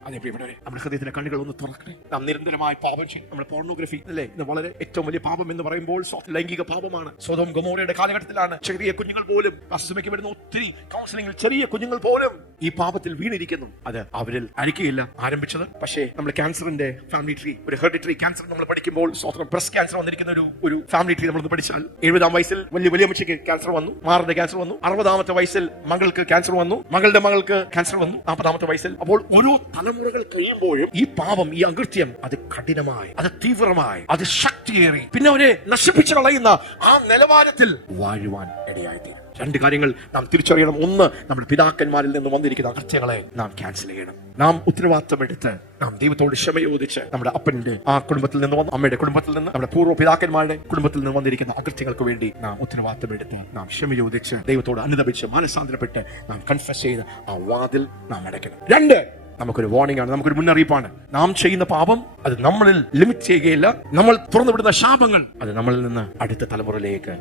അതേ പ്രിയപ്പെട്ടവരെ, നമ്മുടെ ഹൃദയത്തിലെ കണ്ണുകൾ ഒന്ന് തുറക്കണേ. നാം നിരന്തരമായി പാപം ചെയ്യും. നമ്മുടെ പോർണോഗ്രഫി അല്ലേ, ഇത് വളരെ ഏറ്റവും വലിയ പാപം എന്ന് പറയുമ്പോൾ ലൈംഗിക പാപമാണ്. സൊദോം ഗൊമോറയുടെ കാലഘട്ടത്തിലാണ് ചെറിയ കുഞ്ഞുങ്ങൾ പോലും, അസുഖമയ്ക്ക് വരുന്ന ഒത്തിരി കൗൺസിലിംഗിൽ ചെറിയ കുഞ്ഞുങ്ങൾ പോലും ഈ പാപത്തിൽ വീണിരിക്കുന്നു. അത് അവരിൽ അഴിക്കുകയില്ല ആരംഭിച്ചത്. പക്ഷേ നമ്മൾ ക്യാൻസറിന്റെ ഫാമിലി ട്രീ, ഒരു ഹെറിഡിറ്ററി ക്യാൻസർ നമ്മൾ പഠിക്കുമ്പോൾ, ബ്രസ്റ്റ് ക്യാൻസർ വന്നിരിക്കുന്ന ഒരു ഫാമിലി ട്രീ നമ്മളൊന്ന് പഠിച്ചാൽ, 70-ാം വയസ്സിൽ വലിയ അമ്മച്ചിക്ക് ക്യാൻസർ വന്നു, മാറിന്റെ ക്യാൻസർ വന്നു, 60-ാമത്തെ വയസ്സിൽ മകൾക്ക് ക്യാൻസർ വന്നു, മകളുടെ മകൾക്ക് ക്യാൻസർ വന്നു, 40-ാമത്തെ വയസ്സിൽ. അപ്പോൾ ഓരോ തലമുറകൾ കഴിയുമ്പോഴും ഈ പാപം, ഈ അകൃത്യം അത് കഠിനമായി, അത് തീവ്രമായി, അത് ശക്തിയേറി പിന്നെ അവരെ നശിപ്പിച്ചു കളയുന്ന ആ നിലവാരത്തിൽ വാഴുവാൻ ഇടയായിത്തീരും. 2 കാര്യങ്ങൾ നാം തിരിച്ചറിയണം. ഒന്ന്, നമ്മുടെ പിതാക്കന്മാരിൽ നിന്ന് വന്നിരിക്കുന്ന അകൃത്യങ്ങളെ നാം ക്യാൻസൽ ചെയ്യണം. നാം ഉത്തരവാദിത്തം എടുത്ത് നാം ദൈവത്തോട് ക്ഷമ ചോദിച്ച് നമ്മുടെ അപ്പന്റെ ആ കുടുംബത്തിൽ നിന്ന് വന്ന, അമ്മയുടെ കുടുംബത്തിൽ നിന്ന്, നമ്മുടെ പൂർവ്വ പിതാക്കന്മാരുടെ കുടുംബത്തിൽ നിന്ന് വന്നിരിക്കുന്ന അകൃത്യങ്ങൾക്ക് വേണ്ടി നാം ഉത്തരവാദിത്തം എടുത്ത് നാം ക്ഷമ ചോദിച്ച് ദൈവത്തോട് അനുദപിച്ച് മാനസാന്തരപ്പെട്ട് നാം കൺഫസ് ചെയ്ത് ആ വാതിൽ നാം അടയ്ക്കണം. 2, നമുക്കൊരു വാർണിംഗ് ആണ്, നമുക്കൊരു മുന്നറിയിപ്പാണ്. നാം ചെയ്യുന്ന പാപം അത് നമ്മളിൽ ലിമിറ്റ് ചെയ്യുകയില്ല. നമ്മൾ തുറന്നുവിടുന്ന ശാപങ്ങൾ അത് നമ്മളിൽ നിന്ന് അടുത്ത തലമുറയിലേക്ക്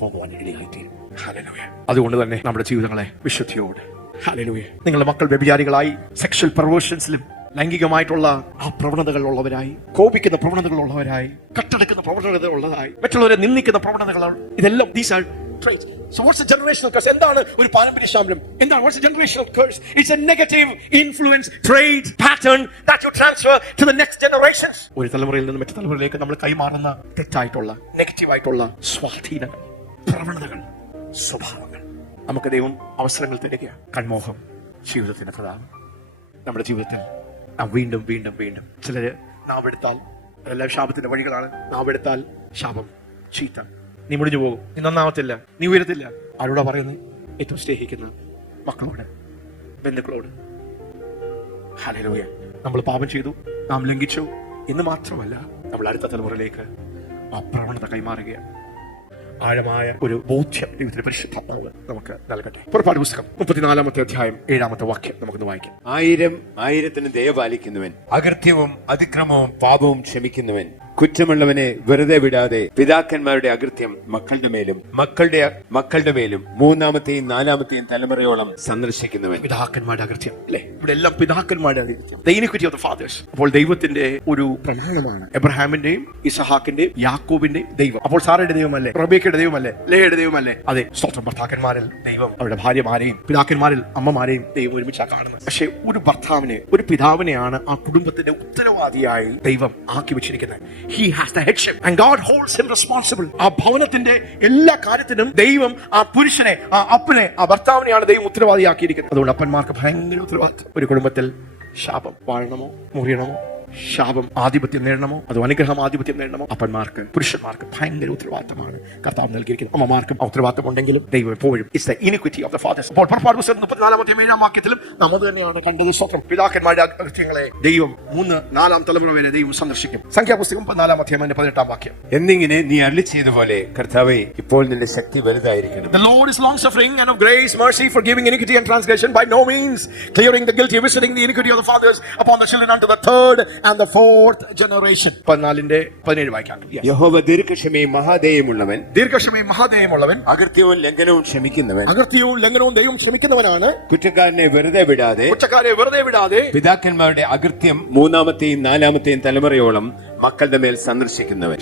പോകുവാൻ ഇടയായിത്തീരും. ഹല്ലേലൂയ. അതുകൊണ്ട് തന്നെ നമ്മുടെ ജീവിതങ്ങളെ വിശുദ്ധിയോട്, ഹല്ലേലൂയ, നിങ്ങളുടെ മക്കൾ വ്യഭിചാരികളായി, സെക്ഷൽ പെർവേർഷൻസിലും ലൈംഗികമായിട്ടുള്ള ആ പ്രവണതകൾ ഉള്ളവരായി, കോപിക്കുന്ന പ്രവണതകൾ ഉള്ളവരായി, കട്ടടക്കുന്ന പ്രവണതകൾ ഉള്ളതായി, മറ്റുള്ളവരെ നിന്ദിക്കുന്ന പ്രവണതകൾ, ഇതെല്ലാം these are traits. So what's the generational curse? എന്താണ് ഒരു പാരമ്പര്യ ശാപം? എന്താണ് what's the generational curse? It's a negative influence, trait, pattern that you transfer to the next generations. ഒരു തലമുറയിൽ നിന്ന് മറ്റു തലമുറയിലേക്ക് നമ്മൾ കൈമാറുന്ന തെറ്റായിട്ടുള്ള, നെഗറ്റീവായിട്ടുള്ള സ്വാധീനങ്ങൾ, പ്രവണതകൾ, സ്വഭാവങ്ങൾ. നമുക്ക് ദൈവം അവസരങ്ങൾ തരിക. കൺമോഹം ജീവിതത്തിന്റെ പ്രധാനം. നമ്മുടെ ജീവിതത്തിൽ വീണ്ടും ചിലര് നാവെടുത്താൽ, എല്ലാം ശാപത്തിന്റെ വഴികളാണ്. നാവെടുത്താൽ ശാപം, ചീത്ത, നീ മുടിഞ്ഞു പോകും, നീ നന്നാവത്തില്ല, നീ ഉയരത്തില്ല. ആരോടാ പറയുന്നത്? ഏറ്റവും സ്നേഹിക്കുന്ന മക്കളോട്, ബന്ധുക്കളോട്. ഹല്ലേലൂയ. നമ്മൾ പാപം ചെയ്തു, നാം ലംഘിച്ചു എന്ന് മാത്രമല്ല, നമ്മൾ അടുത്ത തലമുറയിലേക്ക് ആ പ്രവണത കൈമാറുകയാണ്. ആഴമായ ഒരു ബോധ്യം ദൈവത്തിന്റെ പരിശുദ്ധാത്മാവ് നമുക്ക് നൽകട്ടെ. പുറപ്പാട് പുസ്തകം 34-ാമത്തെ അധ്യായം 7-ാമത്തെ വാക്യം നമുക്കൊന്ന് വായിക്കാം. 1000 ദയ പാലിക്കുന്നവൻ, അകൃത്യവും അതിക്രമവും പാപവും ക്ഷമിക്കുന്നവൻ, കുറ്റമുള്ളവനെ വെറുതെ വിടാതെ പിതാക്കന്മാരുടെ അകൃത്യം മക്കളുടെ മേലും മക്കളുടെ മേലും 3-ാമത്തെയും 4-ാമത്തെയും തലമുറയോളം സന്ദർശിക്കുന്നവൻ. പിതാക്കന്മാരുടെ അകൃത്യം അല്ലെ? ഇവിടെ എല്ലാം പിതാക്കന്മാരുടെ അകൃത്യം. The iniquity of the fathers. അപ്പോൾ ദൈവത്തിന്റെ ഒരു പ്രമാണമാണ് എബ്രഹാമിന്റെയും ഇസഹാക്കിന്റെയും യാക്കോബിന്റെയും ദൈവം. അപ്പോൾ സാറയുടെ ദൈവമല്ലേ? റബേക്കയുടെ ദൈവമല്ലേ? ലേയുടെ ദൈവമല്ലേ? അതെ, സ്തോത്രം. ഭർത്താക്കന്മാരിൽ ദൈവം അവരുടെ ഭാര്യമാരെയും പിതാക്കന്മാരിൽ അമ്മമാരെയും ദൈവം ഒരുമിച്ചാണ് കാണുന്നത്. പക്ഷെ ഒരു ഭർത്താവിനെ, ഒരു പിതാവിനെയാണ് ആ കുടുംബത്തിന്റെ ഉത്തരവാദിയായി ദൈവം ആക്കി വെച്ചിരിക്കുന്നത്. He has the headship and God holds him responsible. ആ ഭവനത്തിന്റെ എല്ലാ കാര്യത്തിനും ദൈവം ആ പുരുഷനെ, ആ അപ്പനെ, ആ ഭർത്താവിനെയാണ് ദൈവം ഉത്തരവാദിയാക്കിയിരിക്കുന്നത്. അതുകൊണ്ട് അപ്പന്മാർക്ക് ഭയങ്കര ഉത്തരവാദിത്വം. ഒരു കുടുംബത്തിൽ ശാപം വാഴണമോ മുറിയണമോ, ശാപം ആധിപത്യം നേടണമോ അതോ അനുഗ്രഹം ആധിപത്യം നേടണമോ, അപ്പന്മാർക്ക്, പുരുഷന്മാർക്ക് ഭയങ്കര ഉത്തരവാദിത്തമാണ് കർത്താവ് നൽകിയിരിക്കുന്നത്. അമ്മമാർക്കും ഉത്തരവാദിത്തം ഉണ്ടെങ്കിലും ദൈവം എപ്പോഴും it's the iniquity of the fathers. അപ്പോൾ പുറപ്പാട് പുസ്തകം 34-ാമത്തെ 7-ാം വാക്യത്തിലും നാം അത് തന്നെയാണ് കണ്ടത്. സ്വന്തം പിതാക്കന്മാരുടെ അകൃത്യങ്ങളെ ദൈവം 3-4 തലമുറ വരെ ദൈവം സന്ദർശിക്കും. സംഖ്യാപുസ്തകം 14-ാം അധ്യായം 18-ാം വാക്യം. എന്നിങ്ങനെ നീ അരുളി ചെയ്തപോലെ കർത്താവേ, ഇപ്പോൾ നിന്റെ ശക്തി വലുതായിരിക്കണം. The Lord is long suffering and of grace, mercy, forgiving iniquity and transgression, by no means clearing the guilty, visiting the iniquity of the fathers upon the children unto the third and the fourth generation. 14-17 വായിക്കാം. യഹോവ ദീർഘക്ഷമയും മഹാദയമുള്ളവൻ, ദീർഘക്ഷമയും മഹാദയമുള്ളവൻ, അകൃത്യവും ലംഘനവും ക്ഷമിക്കുന്നവൻ, അകൃത്യവും ലംഘനവും ദൈവം ക്ഷമിക്കുന്നവനാണ്, കുറ്റക്കാരനെ വെറുതെ വിടാതെ പിതാക്കന്മാരുടെ അകൃത്യം 3-ാമത്തെയും 4-ാമത്തെയും തലമുറയോളം മക്കളുടെ മേൽ സന്ദർശിക്കുന്നവൻ.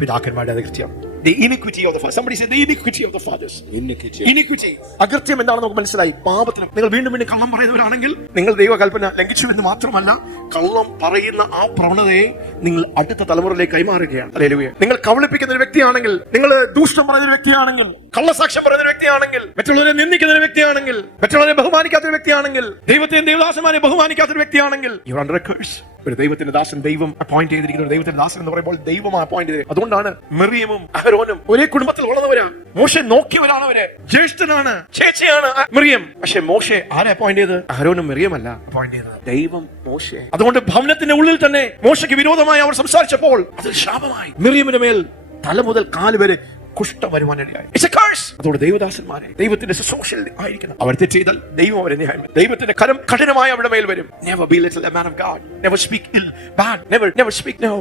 പിതാക്കന്മാരുടെ അകൃത്യം. The iniquity of the fathers. Somebody say the iniquity of the fathers. Iniquity. അകൃത്യം എന്താണെന്ന് നമുക്ക് മനസ്സിലായി. പാപത്തിനും നിങ്ങൾ വീണ്ടും വീണ്ടും കള്ളം പറയുന്നവരാണെങ്കിൽ നിങ്ങൾ ദൈവകൽപ്പന ലംഘിച്ചു എന്ന് മാത്രമല്ല, കള്ളം പറയുന്ന ആ പ്രവണതയെ നിങ്ങൾ അടുത്ത തലമുറയിലേക്ക് കൈമാറുകയാണ്. ഹല്ലേലൂയ. നിങ്ങൾ കബളിപ്പിക്കുന്ന ഒരു വ്യക്തിയാണെങ്കിൽ, നിങ്ങൾ ദൂഷണം പറയുന്ന ഒരു വ്യക്തിയാണെങ്കിൽ, കള്ളസാക്ഷ്യം പറയുന്ന ഒരു വ്യക്തിയാണെങ്കിൽ, മറ്റുള്ളവരെ നിന്ദിക്കുന്ന ഒരു വ്യക്തിയാണെങ്കിൽ, മറ്റുള്ളവരെ ബഹുമാനിക്കാത്ത ഒരു വ്യക്തിയാണെങ്കിൽ, ദൈവത്തെയും ദേവദാസന്മാരെ ബഹുമാനിക്കാത്ത ഒരു വ്യക്തിയാണെങ്കിൽ, you are under a curse. ഒരു ദൈവത്തിന്റെ ദാസൻ, ദൈവം അപ്പോയിന്റ് ചെയ്തിരിക്കുന്ന ഒരു ദൈവത്തിന്റെ ദാസൻ എന്ന് പറയുമ്പോൾ ദൈവം അപ്പോയിന്റ് ചെയ്തത്. അതുകൊണ്ടാണ് മിറിയമും അഹരോനും ഒരേ കുടുംബത്തിൽ ഉള്ളവരാ. മോശെ നോക്കിയവരാണ് അവര്. ജ്യേഷ്ഠനാണ്, ചേച്ചിയാണ് മിറിയം. പക്ഷെ മോശെ ആരെ അപ്പോയിന്റ് ചെയ്ത്? അഹരോനും മിറിയമല്ല അപ്പോയിന്റ് ചെയ്തത്, ദൈവം മോശെ. അതുകൊണ്ട് ഭവനത്തിന്റെ ഉള്ളിൽ തന്നെ മോശയ്ക്ക് വിരോധമായി അവർ സംസാരിച്ചപ്പോൾ അത് ശാപമായി. മിറിയമിന്റെ മേൽ തല മുതൽ കാല് വരെ കുഷ്ഠം വരുവാനിടയായി. അതുകൊണ്ട് ദൈവദാസന്മാരെ ദൈവത്തിന്റെ ശുശ്രൂഷയിൽ ആയിരിക്കണം. അവർ തെറ്റ് ചെയ്താൽ ദൈവം അവരെ ന്യായം. ദൈവത്തിന്റെ കരം കഠിനമായി അവരുടെ മേൽ വരും. Never be little a man of God. Never speak ill, bad. Never speak no.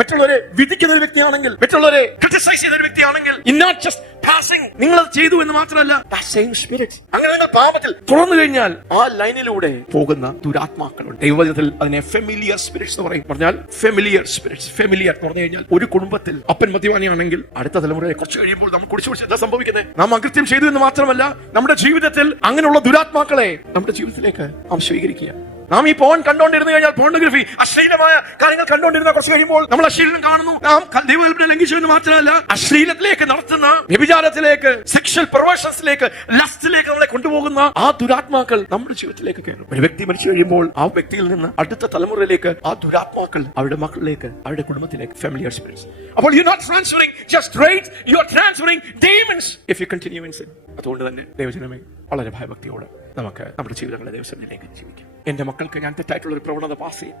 മറ്റുള്ളവരെ വിധിക്കുന്ന ഒരു വ്യക്തിയാണെങ്കിൽ, മറ്റുള്ളവരെ ക്രിട്ടിസൈസ് ചെയ്യുന്ന ഒരു വ്യക്തിയാണെങ്കിൽ, not just passing, നിങ്ങൾ അത് ചെയ്തു എന്ന് മാത്രമല്ല, that same spirit. അങ്ങനെ നിങ്ങൾ പാപത്തിൽ തുറന്നു കഴിഞ്ഞാൽ ആ ലൈനിലൂടെ പോകുന്ന ദുരാത്മാക്കളുണ്ട്. ദൈവവചനത്തിൽ അതിനെ ഫെമിലിയർ സ്പിരിറ്റ്സ് എന്ന് പറയും. പറഞ്ഞാൽ ഫെമിലിയർ സ്പിരിറ്റ്സ്. ഫെമിലിയർ എന്ന് പറഞ്ഞു കഴിഞ്ഞാൽ ഒരു കുടുംബത്തിൽ അപ്പൻ മദ്യപാനിയാണെങ്കിൽ അടുത്ത തലമുറയെ കുറച്ച് കഴിയുമ്പോൾ നമ്മൾ കുടിച്ചു എന്താ സംഭവിക്കുന്നത്? നാം അകൃത്യം ചെയ്തു എന്ന് മാത്രമല്ല, നമ്മുടെ ജീവിതത്തിൽ അങ്ങനെയുള്ള ദുരാത്മാക്കളെ നമ്മുടെ ജീവിതത്തിലേക്ക് നാം സ്വീകരിക്കുക. നാം ഈ പോൺ കണ്ടോണ്ടിരുന്നു കഴിഞ്ഞാൽ, പോർണോഗ്രഫി, അശ്ലീലമായ കാര്യങ്ങൾ കണ്ടോണ്ടിരുന്ന കുറച്ച് കഴിയുമ്പോൾ നമ്മൾ അശ്ലീലം കാണുന്നു. നാം ദൈവകൽപ്പന ലംഘിച്ചു എന്ന് മാത്രമല്ല, അശ്ലീലത്തിലേക്ക് നടത്തുന്ന, വ്യഭിചാരത്തിലേക്ക്, സെക്ഷൽ പെർവേഷൻസിലേക്ക്, ലസ്റ്റിലേക്ക് നമ്മളെ കൊണ്ടുപോകുന്ന ആ ദുരാത്മാക്കൾ നമ്മുടെ ജീവിതത്തിലേക്ക് കയറും. ഒരു വ്യക്തി മരിച്ചു കഴിയുമ്പോൾ ആ വ്യക്തിയിൽ നിന്ന് അടുത്ത തലമുറയിലേക്ക് ആ ദുരാത്മാക്കൾ അവരുടെ മക്കളിലേക്ക്, അവരുടെ കുടുംബത്തിലേക്ക്, ഫാമിലിയർ സ്പിരിറ്റ്സ്. അപ്പോൾ you not transferring just traits, you are transferring demons if you continue in sin. അതുകൊണ്ട് തന്നെ ദൈവജനമേ, വളരെ ഭയഭക്തിയോടെ നമുക്ക് നമ്മുടെ ജീവിതങ്ങളെ ദൈവസന്നിധിയിലേക്ക് ജീവിക്കാം. എന്റെ മക്കൾക്ക് ഞാൻ തെറ്റായിട്ടുള്ള ഒരു പ്രവണത പാസ് ചെയ്യും.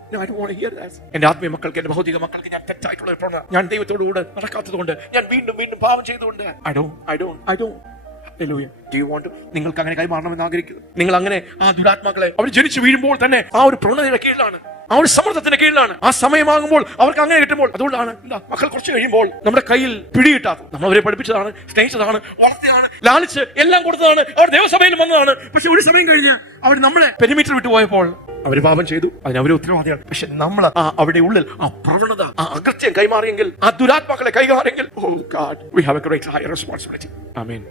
എന്റെ ആത്മീയ മക്കൾക്ക്, എന്റെ ഭൗതിക മക്കൾക്ക് ഞാൻ തെറ്റായിട്ടുള്ള ഒരു പ്രവണത, ഞാൻ ദൈവത്തോടുകൂടെ നടക്കാത്തതുകൊണ്ട്, ഞാൻ വീണ്ടും വീണ്ടും പാപം ചെയ്തുകൊണ്ട്, I don't. Hallelujah. Do you want to? നിങ്ങൾക്ക് അങ്ങനെ കൈമാറണമെന്ന് ആഗ്രഹിക്കുന്നു. നിങ്ങൾ അങ്ങനെ ആ ദുരാത്മാക്കളെ അവർ ജനിച്ചു വീഴുമ്പോൾ തന്നെ ആ ഒരു പ്രവണതയുടെ കീഴിലാണ്, ആ ഒരു സമ്മർദ്ദത്തിന്റെ കീഴിലാണ്. ആ സമയമാകുമ്പോൾ അവർക്ക് അങ്ങനെ കിട്ടുമ്പോൾ, അതുകൊണ്ടാണ് മക്കൾ കുറച്ച് കഴിയുമ്പോൾ നമ്മുടെ കയ്യിൽ പിടികിട്ടാത്തത്. നമ്മൾ അവരെ പഠിപ്പിച്ചതാണ്, സ്നേഹിച്ചതാണ്, വളർത്തിയതാണ്, ലാളിച്ച് എല്ലാം കൊടുത്തതാണ്, അവർ ദേവസഭയിൽ വന്നതാണ്. പക്ഷെ ഒരു സമയം കഴിഞ്ഞ് അവർ നമ്മളെ പെരിമീറ്റർ വിട്ടു പോയപ്പോൾ അവർ പാപം ചെയ്തു, അതിന് അവരെ ഉത്തരവാദിയാണ്. പക്ഷെ നമ്മൾ അവിടെ ഉള്ളിൽ ആ പ്രവണത, ആ അകൃത്യം കൈമാറിയെങ്കിൽ, ആ ദുരാത്മാക്കളെ കൈമാറിയെങ്കിൽ, oh God, we have a great higher responsibility. Amen.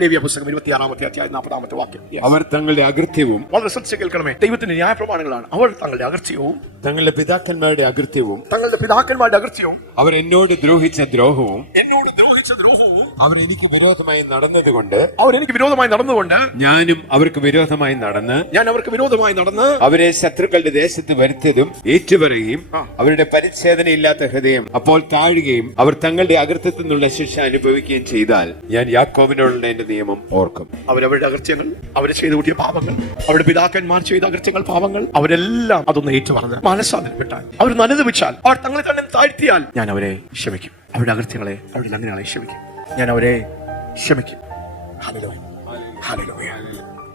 ലേവ്യ പുസ്തകം 26-ാമത്തെ അധ്യായം 40-ാമത്തെ വാക്യം. അവർ തങ്ങളുടെ അകൃത്യവും, വളരെ ശ്രദ്ധിച്ച് കേൾക്കണമേ, ദൈവത്തിന്റെ ന്യായ പ്രമാണങ്ങളാണ്. അവർ തങ്ങളുടെ അകൃത്യവും, തങ്ങളുടെ പിതാക്കന്മാരുടെ അകൃത്യവും, അവർ എന്നോട് ദ്രോഹിച്ച ദ്രോഹവും കാണിച്ച ദ്രോഹവും അവർ എനിക്ക് വിരോധമായി നടന്നതുകൊണ്ട് അവരെനിക്ക് വിരോധമായി നടന്നുകൊണ്ട് ഞാനും അവർക്ക് വിരോധമായി നടന്ന് ഞാൻ അവർക്ക് വിരോധമായി നടന്ന് അവരെ ശത്രുക്കളുടെ ദേശത്ത് വരുത്തതും ഏറ്റുപറയുകയും അവരുടെ പരിച്ഛേദനയില്ലാത്ത ഹൃദയം അപ്പോൾ താഴുകയും അവർ തങ്ങളുടെ അകൃത്യത്തിൽ നിന്നുള്ള ശിക്ഷ അനുഭവിക്കുകയും ചെയ്താൽ ഞാൻ യാക്കോബിനോടുള്ള എന്റെ നിയമം ഓർക്കും. അവരവരുടെ അകൃത്യങ്ങൾ, അവർ ചെയ്തു കൂട്ടിയ പാപങ്ങൾ, അവരുടെ പിതാക്കന്മാർ ചെയ്ത അകൃത്യങ്ങൾ, പാപങ്ങൾ, അവരെല്ലാം അതൊന്ന് ഏറ്റുപറഞ്ഞ് മനസ്സാന്തരപ്പെട്ടാൽ, അവർ അനുദപിച്ചാൽ, അവർ തങ്ങളെ തന്നെ താഴ്ത്തിയാൽ ഞാൻ അവരെ ക്ഷമിക്കും. അവരുടെ അകൃത്യങ്ങളെ, അവരുടെ ലംഘനങ്ങളെ ക്ഷമിക്കും. ഞാൻ അവരെ ക്ഷമിക്കും. Hallelujah, hallelujah.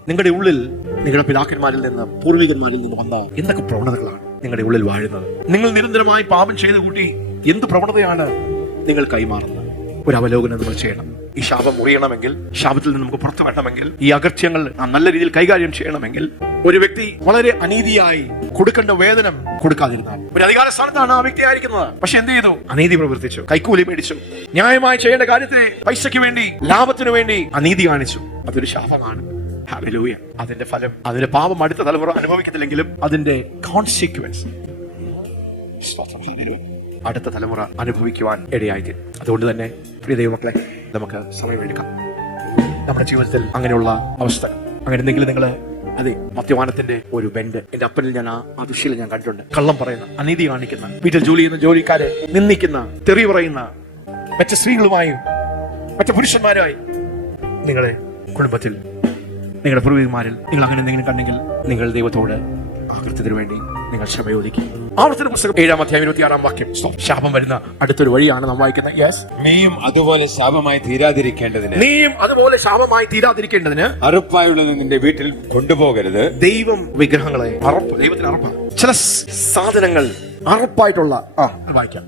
നിങ്ങളുടെ ഉള്ളിൽ നിങ്ങളുടെ പിതാക്കന്മാരിൽ നിന്ന്, പൂർവികന്മാരിൽ നിന്ന് വന്ന എന്തൊക്കെ പ്രവണതകളാണ് നിങ്ങളുടെ ഉള്ളിൽ വാഴുന്നത്? നിങ്ങൾ നിരന്തരമായി പാപം ചെയ്തു കൂട്ടി എന്ത് പ്രവണതയാണ് നിങ്ങൾ കൈമാറുന്നത്? ഒരു അവലോകനം നിങ്ങൾ ചെയ്യണം. ഈ ശാപം മുറിയണമെങ്കിൽ, ശാപത്തിൽ നിന്ന് നമുക്ക് പുറത്തു വരണമെങ്കിൽ, ഈ അകൃത്യങ്ങൾ നല്ല രീതിയിൽ കൈകാര്യം ചെയ്യണമെങ്കിൽ, ഒരു വ്യക്തി വളരെ അനീതിയായി കൊടുക്കേണ്ട വേതനം കൊടുക്കാതിരുന്നാൽ, ഒരു അധികാര സ്ഥാനത്താണ് ആ വ്യക്തി ആയിരിക്കുന്നത്, പക്ഷെ എന്ത് ചെയ്തു? അനീതി പ്രവർത്തിച്ചു, കൈക്കൂലി മേടിച്ചു, ന്യായമായി ചെയ്യേണ്ട കാര്യത്തെ പൈസയ്ക്ക് വേണ്ടി, ലാഭത്തിനു വേണ്ടി അനീതി കാണിച്ചു. അതൊരു ശാപമാണ്. ഹല്ലേലൂയ. അതിന്റെ ഫലം, അതിന്റെ പാപം അടുത്ത തലമുറ അനുഭവിക്കത്തില്ലെങ്കിലും അതിന്റെ കോൺസിക്വൻസ് അടുത്ത തലമുറ അനുഭവിക്കുവാൻ ഇടയായിത്തീരും. അതുകൊണ്ട് തന്നെ പ്രിയ ദൈവമക്കളെ, നമുക്ക് സമയമെടുക്കാം. നമ്മുടെ ജീവിതത്തിൽ അങ്ങനെയുള്ള അവസ്ഥ, അങ്ങനെ എന്തെങ്കിലും നിങ്ങൾ, അതെ, മദ്യപാനത്തിന്റെ ഒരു ബെൻഡ് എന്റെ അപ്പനിൽ ഞാൻ ആ ദൃശ്യം ഞാൻ കണ്ടിട്ടുണ്ട്. കള്ളം പറയുന്ന, അനീതി കാണിക്കുന്ന, വീട്ടിൽ ജോലി ചെയ്യുന്ന ജോലിക്കാരെ നിന്ദിക്കുന്ന, തെറി പറയുന്ന മറ്റ് സ്ത്രീകളുമായും മറ്റ് പുരുഷന്മാരുമായി നിങ്ങളുടെ കുടുംബത്തിൽ, നിങ്ങളുടെ പൂർവികന്മാരിൽ നിങ്ങൾ അങ്ങനെ എന്തെങ്കിലും കണ്ടെങ്കിൽ നിങ്ങൾ ദൈവത്തോട് ആ കൃത്യത്തിന് വേണ്ടി നിങ്ങൾ ക്ഷമയോദിക്കും. ആവർത്തന പുസ്തകം 7-ാം അധ്യായം 26-ാം വാക്യം. ശാപം വരുന്ന അടുത്തൊരു വഴിയാണ് നാം വായിക്കുന്നത്. യെസ്, നീയും അതുപോലെ ശാപമായി തീരാതിരിക്കേണ്ടതിന്, നീയും അതുപോലെ ശാപമായി തീരാതിരിക്കേണ്ടതിന് അറുപ്പായുള്ളത് നിന്റെ വീട്ടിൽ കൊണ്ടുപോകരുത്. ദൈവം വിഗ്രഹങ്ങളെ ദൈവത്തിന് അറുപ്പാണ്. ചില സാധനങ്ങൾ അറുപ്പായിട്ടുള്ള വായിക്കാം.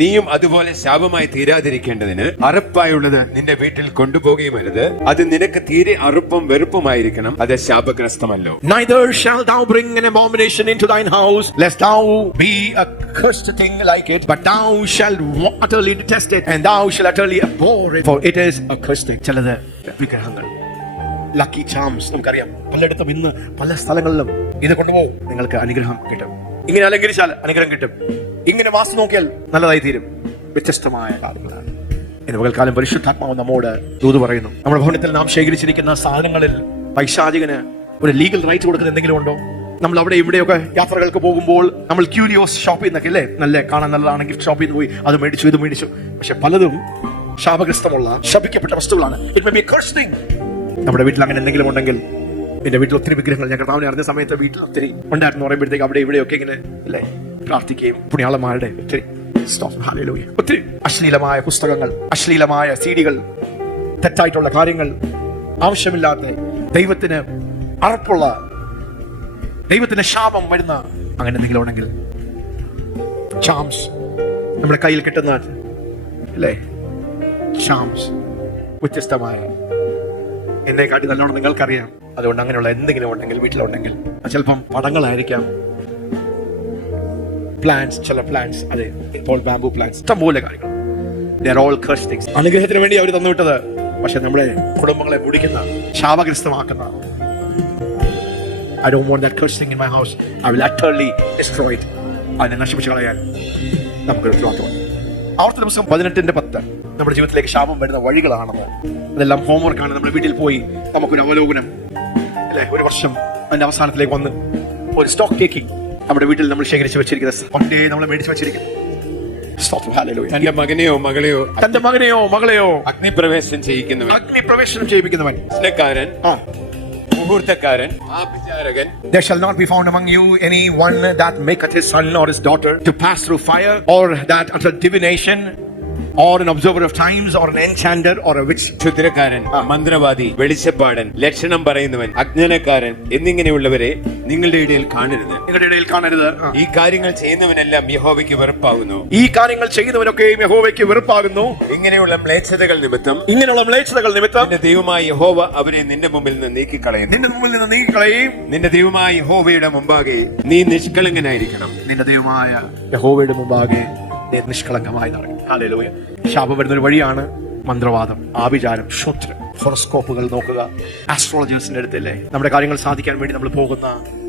നീയും അതുപോലെ ശാപമായി തീരാതിരിക്കേണ്ടതിന് അറുപ്പായുള്ളത് നിന്റെ വീട്ടിൽ കൊണ്ടുപോകുകയും അരുത്. അത് നിനക്ക് തീരെ അറുപ്പും വെറുപ്പുമായിരിക്കണം. അത് ശാപഗ്രസ്തമല്ലോ. Neither shalt thou bring an abomination into thine house, lest thou be a cursed thing like it, but thou shalt utterly detest it, and thou shalt utterly abhor it, for it is a cursed thing. ചിലത് വിഗ്രഹങ്ങൾ, lucky charms, നമുക്കറിയാം പലയിടത്തും ഇന്ന് പല സ്ഥലങ്ങളിലും ഇത് കൊണ്ടുപോകും. നിങ്ങൾക്ക് അനുഗ്രഹം കിട്ടും. ഇങ്ങനെ അലങ്കരിച്ചാൽ അനുഗ്രഹം കിട്ടും. ഇങ്ങനെ വാസ്തു നോക്കിയാൽ നല്ലതായി തീരും. വ്യത്യസ്തമായ കാര്യങ്ങളാണ്. ഇന്ന് പകൽക്കാലം പരിശുദ്ധാത്മാവ് നമ്മോട് ദൂത് പറയുന്നു. നമ്മുടെ ഭവനത്തിൽ നാം ശേഖരിച്ചിരിക്കുന്ന സാധനങ്ങളിൽ പൈശാചികന് ഒരു ലീഗൽ റൈറ്റ് കൊടുക്കുന്ന എന്തെങ്കിലും ഉണ്ടോ? നമ്മൾ അവിടെ ഇവിടെയൊക്കെ യാത്രകൾക്ക് പോകുമ്പോൾ നമ്മൾ ക്യൂരിയോസ് ഷോപ്പ് ചെയ്യുന്നൊക്കെ അല്ലേ, നല്ല കാണാൻ നല്ലതാണ്, ഗിഫ്റ്റ് ഷോപ്പ് ചെയ്ത് പോയി അത് മേടിച്ചു ഇത് മേടിച്ചു. പക്ഷെ പലതും ശാപഗ്രസ്തമുള്ള, ശപിക്കപ്പെട്ട വസ്തുക്കളാണ്. It may be cursed thing. നമ്മുടെ വീട്ടിൽ അങ്ങനെ എന്തെങ്കിലും ഉണ്ടെങ്കിൽ, എന്റെ വീട്ടിൽ ഒത്തിരി വിഗ്രഹങ്ങൾ, ഞാൻ കർത്താവിനെ അറിഞ്ഞ സമയത്ത് വീട്ടിൽ ഒത്തിരി ഉണ്ടായിരുന്നു പറയുമ്പോഴത്തേക്ക് അവിടെ ഇവിടെയൊക്കെ ഇങ്ങനെ അല്ലേ പ്രാർത്ഥിക്കുകയും പുണ്യാളന്മാരുടെ ഒത്തിരി അശ്ലീലമായ പുസ്തകങ്ങൾ, അശ്ലീലമായ സീഡികൾ, തെറ്റായിട്ടുള്ള കാര്യങ്ങൾ, ആവശ്യമില്ലാത്ത, ദൈവത്തിന് അറപ്പുള്ള, ദൈവത്തിന് ശാപം വരുന്ന അങ്ങനെ എന്തെങ്കിലും ഉണ്ടെങ്കിൽ, ചാംസ് നമ്മുടെ കയ്യിൽ കിട്ടുന്ന അല്ലേ, ചാംസ് വ്യത്യസ്തമായ, എന്നെ കാട്ടി നല്ലോണം നിങ്ങൾക്കറിയാം. അതുകൊണ്ട് അങ്ങനെയുള്ള എന്തെങ്കിലും ഉണ്ടെങ്കിൽ വീട്ടിലുണ്ടെങ്കിൽ, ചിലപ്പം പടങ്ങളായിരിക്കാം, പ്ലാന്റ്സ്, ചില പ്ലാന്റ്സ്, അതെ, ഇപ്പോൾ ബാംബു പ്ലാന്റ്സ്, ഇഷ്ടംപോലെ കാര്യങ്ങൾ. They are all cursed things. അനുഗ്രഹത്തിന് വേണ്ടി അവർ തന്നുവിട്ടത്, പക്ഷെ നമ്മുടെ കുടുംബങ്ങളെ മുടിക്കുന്ന, ശാപഗ്രസ്തമാക്കുന്ന. I don't want that cursed thing in my house. I will utterly destroy it. അതിനെ നശിപ്പിച്ചു കളയാൻ നമുക്കൊരു ഉത്തരവാദിത്വം. ആവർത്തന പുസ്തകം 18:10 നമ്മുടെ ജീവിതത്തിലേക്ക് ശാപം വരുന്ന വഴികളാണെന്ന്, അതെല്ലാം ഹോംവർക്കാണ്. നമ്മുടെ വീട്ടിൽ പോയി നമുക്കൊരു അവലോകനം അല്ലെ, ഒരു വർഷം അതിന്റെ അവസാനത്തിലേക്ക് വന്ന് ഒരു സ്റ്റോക്ക് ടേക്കിംഗ് നമ്മുടെ വീട്ടിൽ നമ്മൾ ശേഖരിച്ച് വെച്ചിരിക്കുന്നത്, പണ്ടേ നമ്മൾ മേടിച്ചു വെച്ചിരിക്കും. തന്റെ മകനെയോ മകളെയോ, തന്റെ മകനെയോ മകളെയോ അഗ്നിപ്രവേശനം ചെയ്യിക്കുന്നവൻ, അഗ്നിപ്രവേശനം ചെയ്യിപ്പിക്കുന്നവൻ, പ്രശ്നക്കാരൻ, മുഹൂർത്തക്കാരൻ, ആഭിചാരകൻ. There shall not be found among you anyone that maketh his son or his daughter to pass through fire, or that utter divination, or an observer of times, or an enchanter, or a witch. ക്ഷുദ്രക്കാരൻ, മന്ത്രവാദി, വെളിച്ചപ്പാടൻ, ലക്ഷണം പറയുന്നവൻ, അജ്ഞാനക്കാരൻ എന്നിങ്ങനെയുള്ളവരെ നിങ്ങളുടെ ഇടയിൽ കാണരുത്. നിങ്ങളുടെ ഇടയിൽ കാണരുത്. ഈ കാര്യങ്ങൾ ചെയ്യുന്നവനെല്ലാം യഹോവയ്ക്ക് വെറുപ്പാകുന്നു. ഈ കാര്യങ്ങൾ ചെയ്യുന്നവരൊക്കെയും യഹോവയ്ക്ക് വെറുപ്പാകുന്നു. ഇങ്ങനെയുള്ള മ്ലേച്ഛതകൾ നിമിത്തം, ഇങ്ങനെയുള്ള മ്ലേച്ഛതകൾ നിമിത്തം നിന്റെ ദൈവമായ യഹോവ അവരെ നിന്റെ മുമ്പിൽ നിന്ന് നീക്കിക്കളയും. നിന്റെ മുമ്പിൽ നിന്ന് നീക്കിക്കളയും. നിന്റെ ദൈവമായ യഹോവയുടെ മുമ്പാകെ നീ നിഷ്കളങ്കനായിരിക്കണം. നിന്റെ ദൈവമായ യഹോവയുടെ മുമ്പാകെ നിഷ്കളങ്കമായി നടക്കും. ഹല്ലേലൂയ. ശാപം വരുന്നൊരു വഴിയാണ് മന്ത്രവാദം, ആഭിചാരം, ക്ഷുദ്രം, ഹൊറോസ്കോപ്പുകൾ നോക്കുക. ആസ്ട്രോളജേഴ്സിന്റെ അടുത്തല്ലേ നമ്മുടെ കാര്യങ്ങൾ സാധിക്കാൻ വേണ്ടി നമ്മൾ പോകുന്ന,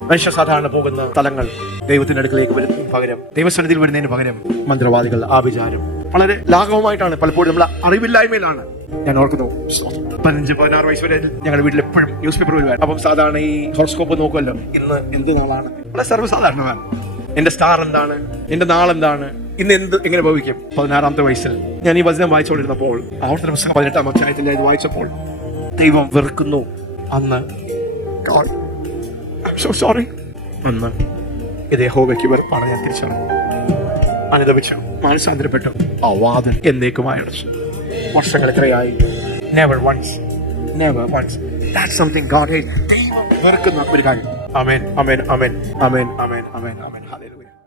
മനുഷ്യ സാധാരണ പോകുന്ന സ്ഥലങ്ങൾ. ദൈവത്തിന്റെ അടുക്കലേക്ക് വരുന്നതിന് പകരം, ദൈവസന്നിധിയിൽ വരുന്നതിന് പകരം മന്ത്രവാദികൾ, ആഭിചാരം വളരെ ലാഘവമായിട്ടാണ് പലപ്പോഴും നമ്മൾ അറിവില്ലായ്മയിലാണ്. ഞാൻ ഓർക്കുന്നു 15-16 വയസ്സ് വരെ ഞങ്ങളുടെ വീട്ടിൽ എപ്പോഴും ന്യൂസ് പേപ്പർ വരുവായിരുന്നു. അപ്പം സാധാരണ ഈ ഹൊറോസ്കോപ്പ് നോക്കുമല്ലോ, ഇന്ന് എന്ത് നാളാണ്, വളരെ സർവ്വസാധാരണമാണ്. എന്റെ സ്റ്റാർ എന്താണ്, എന്റെ നാളെന്താണ്, ഇന്ന് എങ്ങനെ ഭവിക്കും. 16-ാമത്തെ വയസ്സിൽ ഞാൻ ഈ വചനം വായിച്ചുകൊണ്ടിരുന്നപ്പോൾ, ആവർത്തന പുസ്തകം 18-ാം അധ്യായത്തിൽ ഇത് വായിച്ചപ്പോൾ, ദൈവം വെറുക്കുന്നു അന്ന്. God, I'm so sorry. അന്ന് ഇത് യഹോവയ്ക്ക് വെറുപ്പാണ് ഞാൻ തിരിച്ചറിഞ്ഞു. അനുദപിച്ചു, മാനസാന്തരപ്പെട്ടു. ആ വാതിൽ എന്നേക്കുമായി അടച്ചു. വർഷങ്ങൾ എത്രയായി? Never once. That's something God hates. ദൈവം വെറുക്കുന്ന ഒരു കാര്യം. Amen. Hallelujah.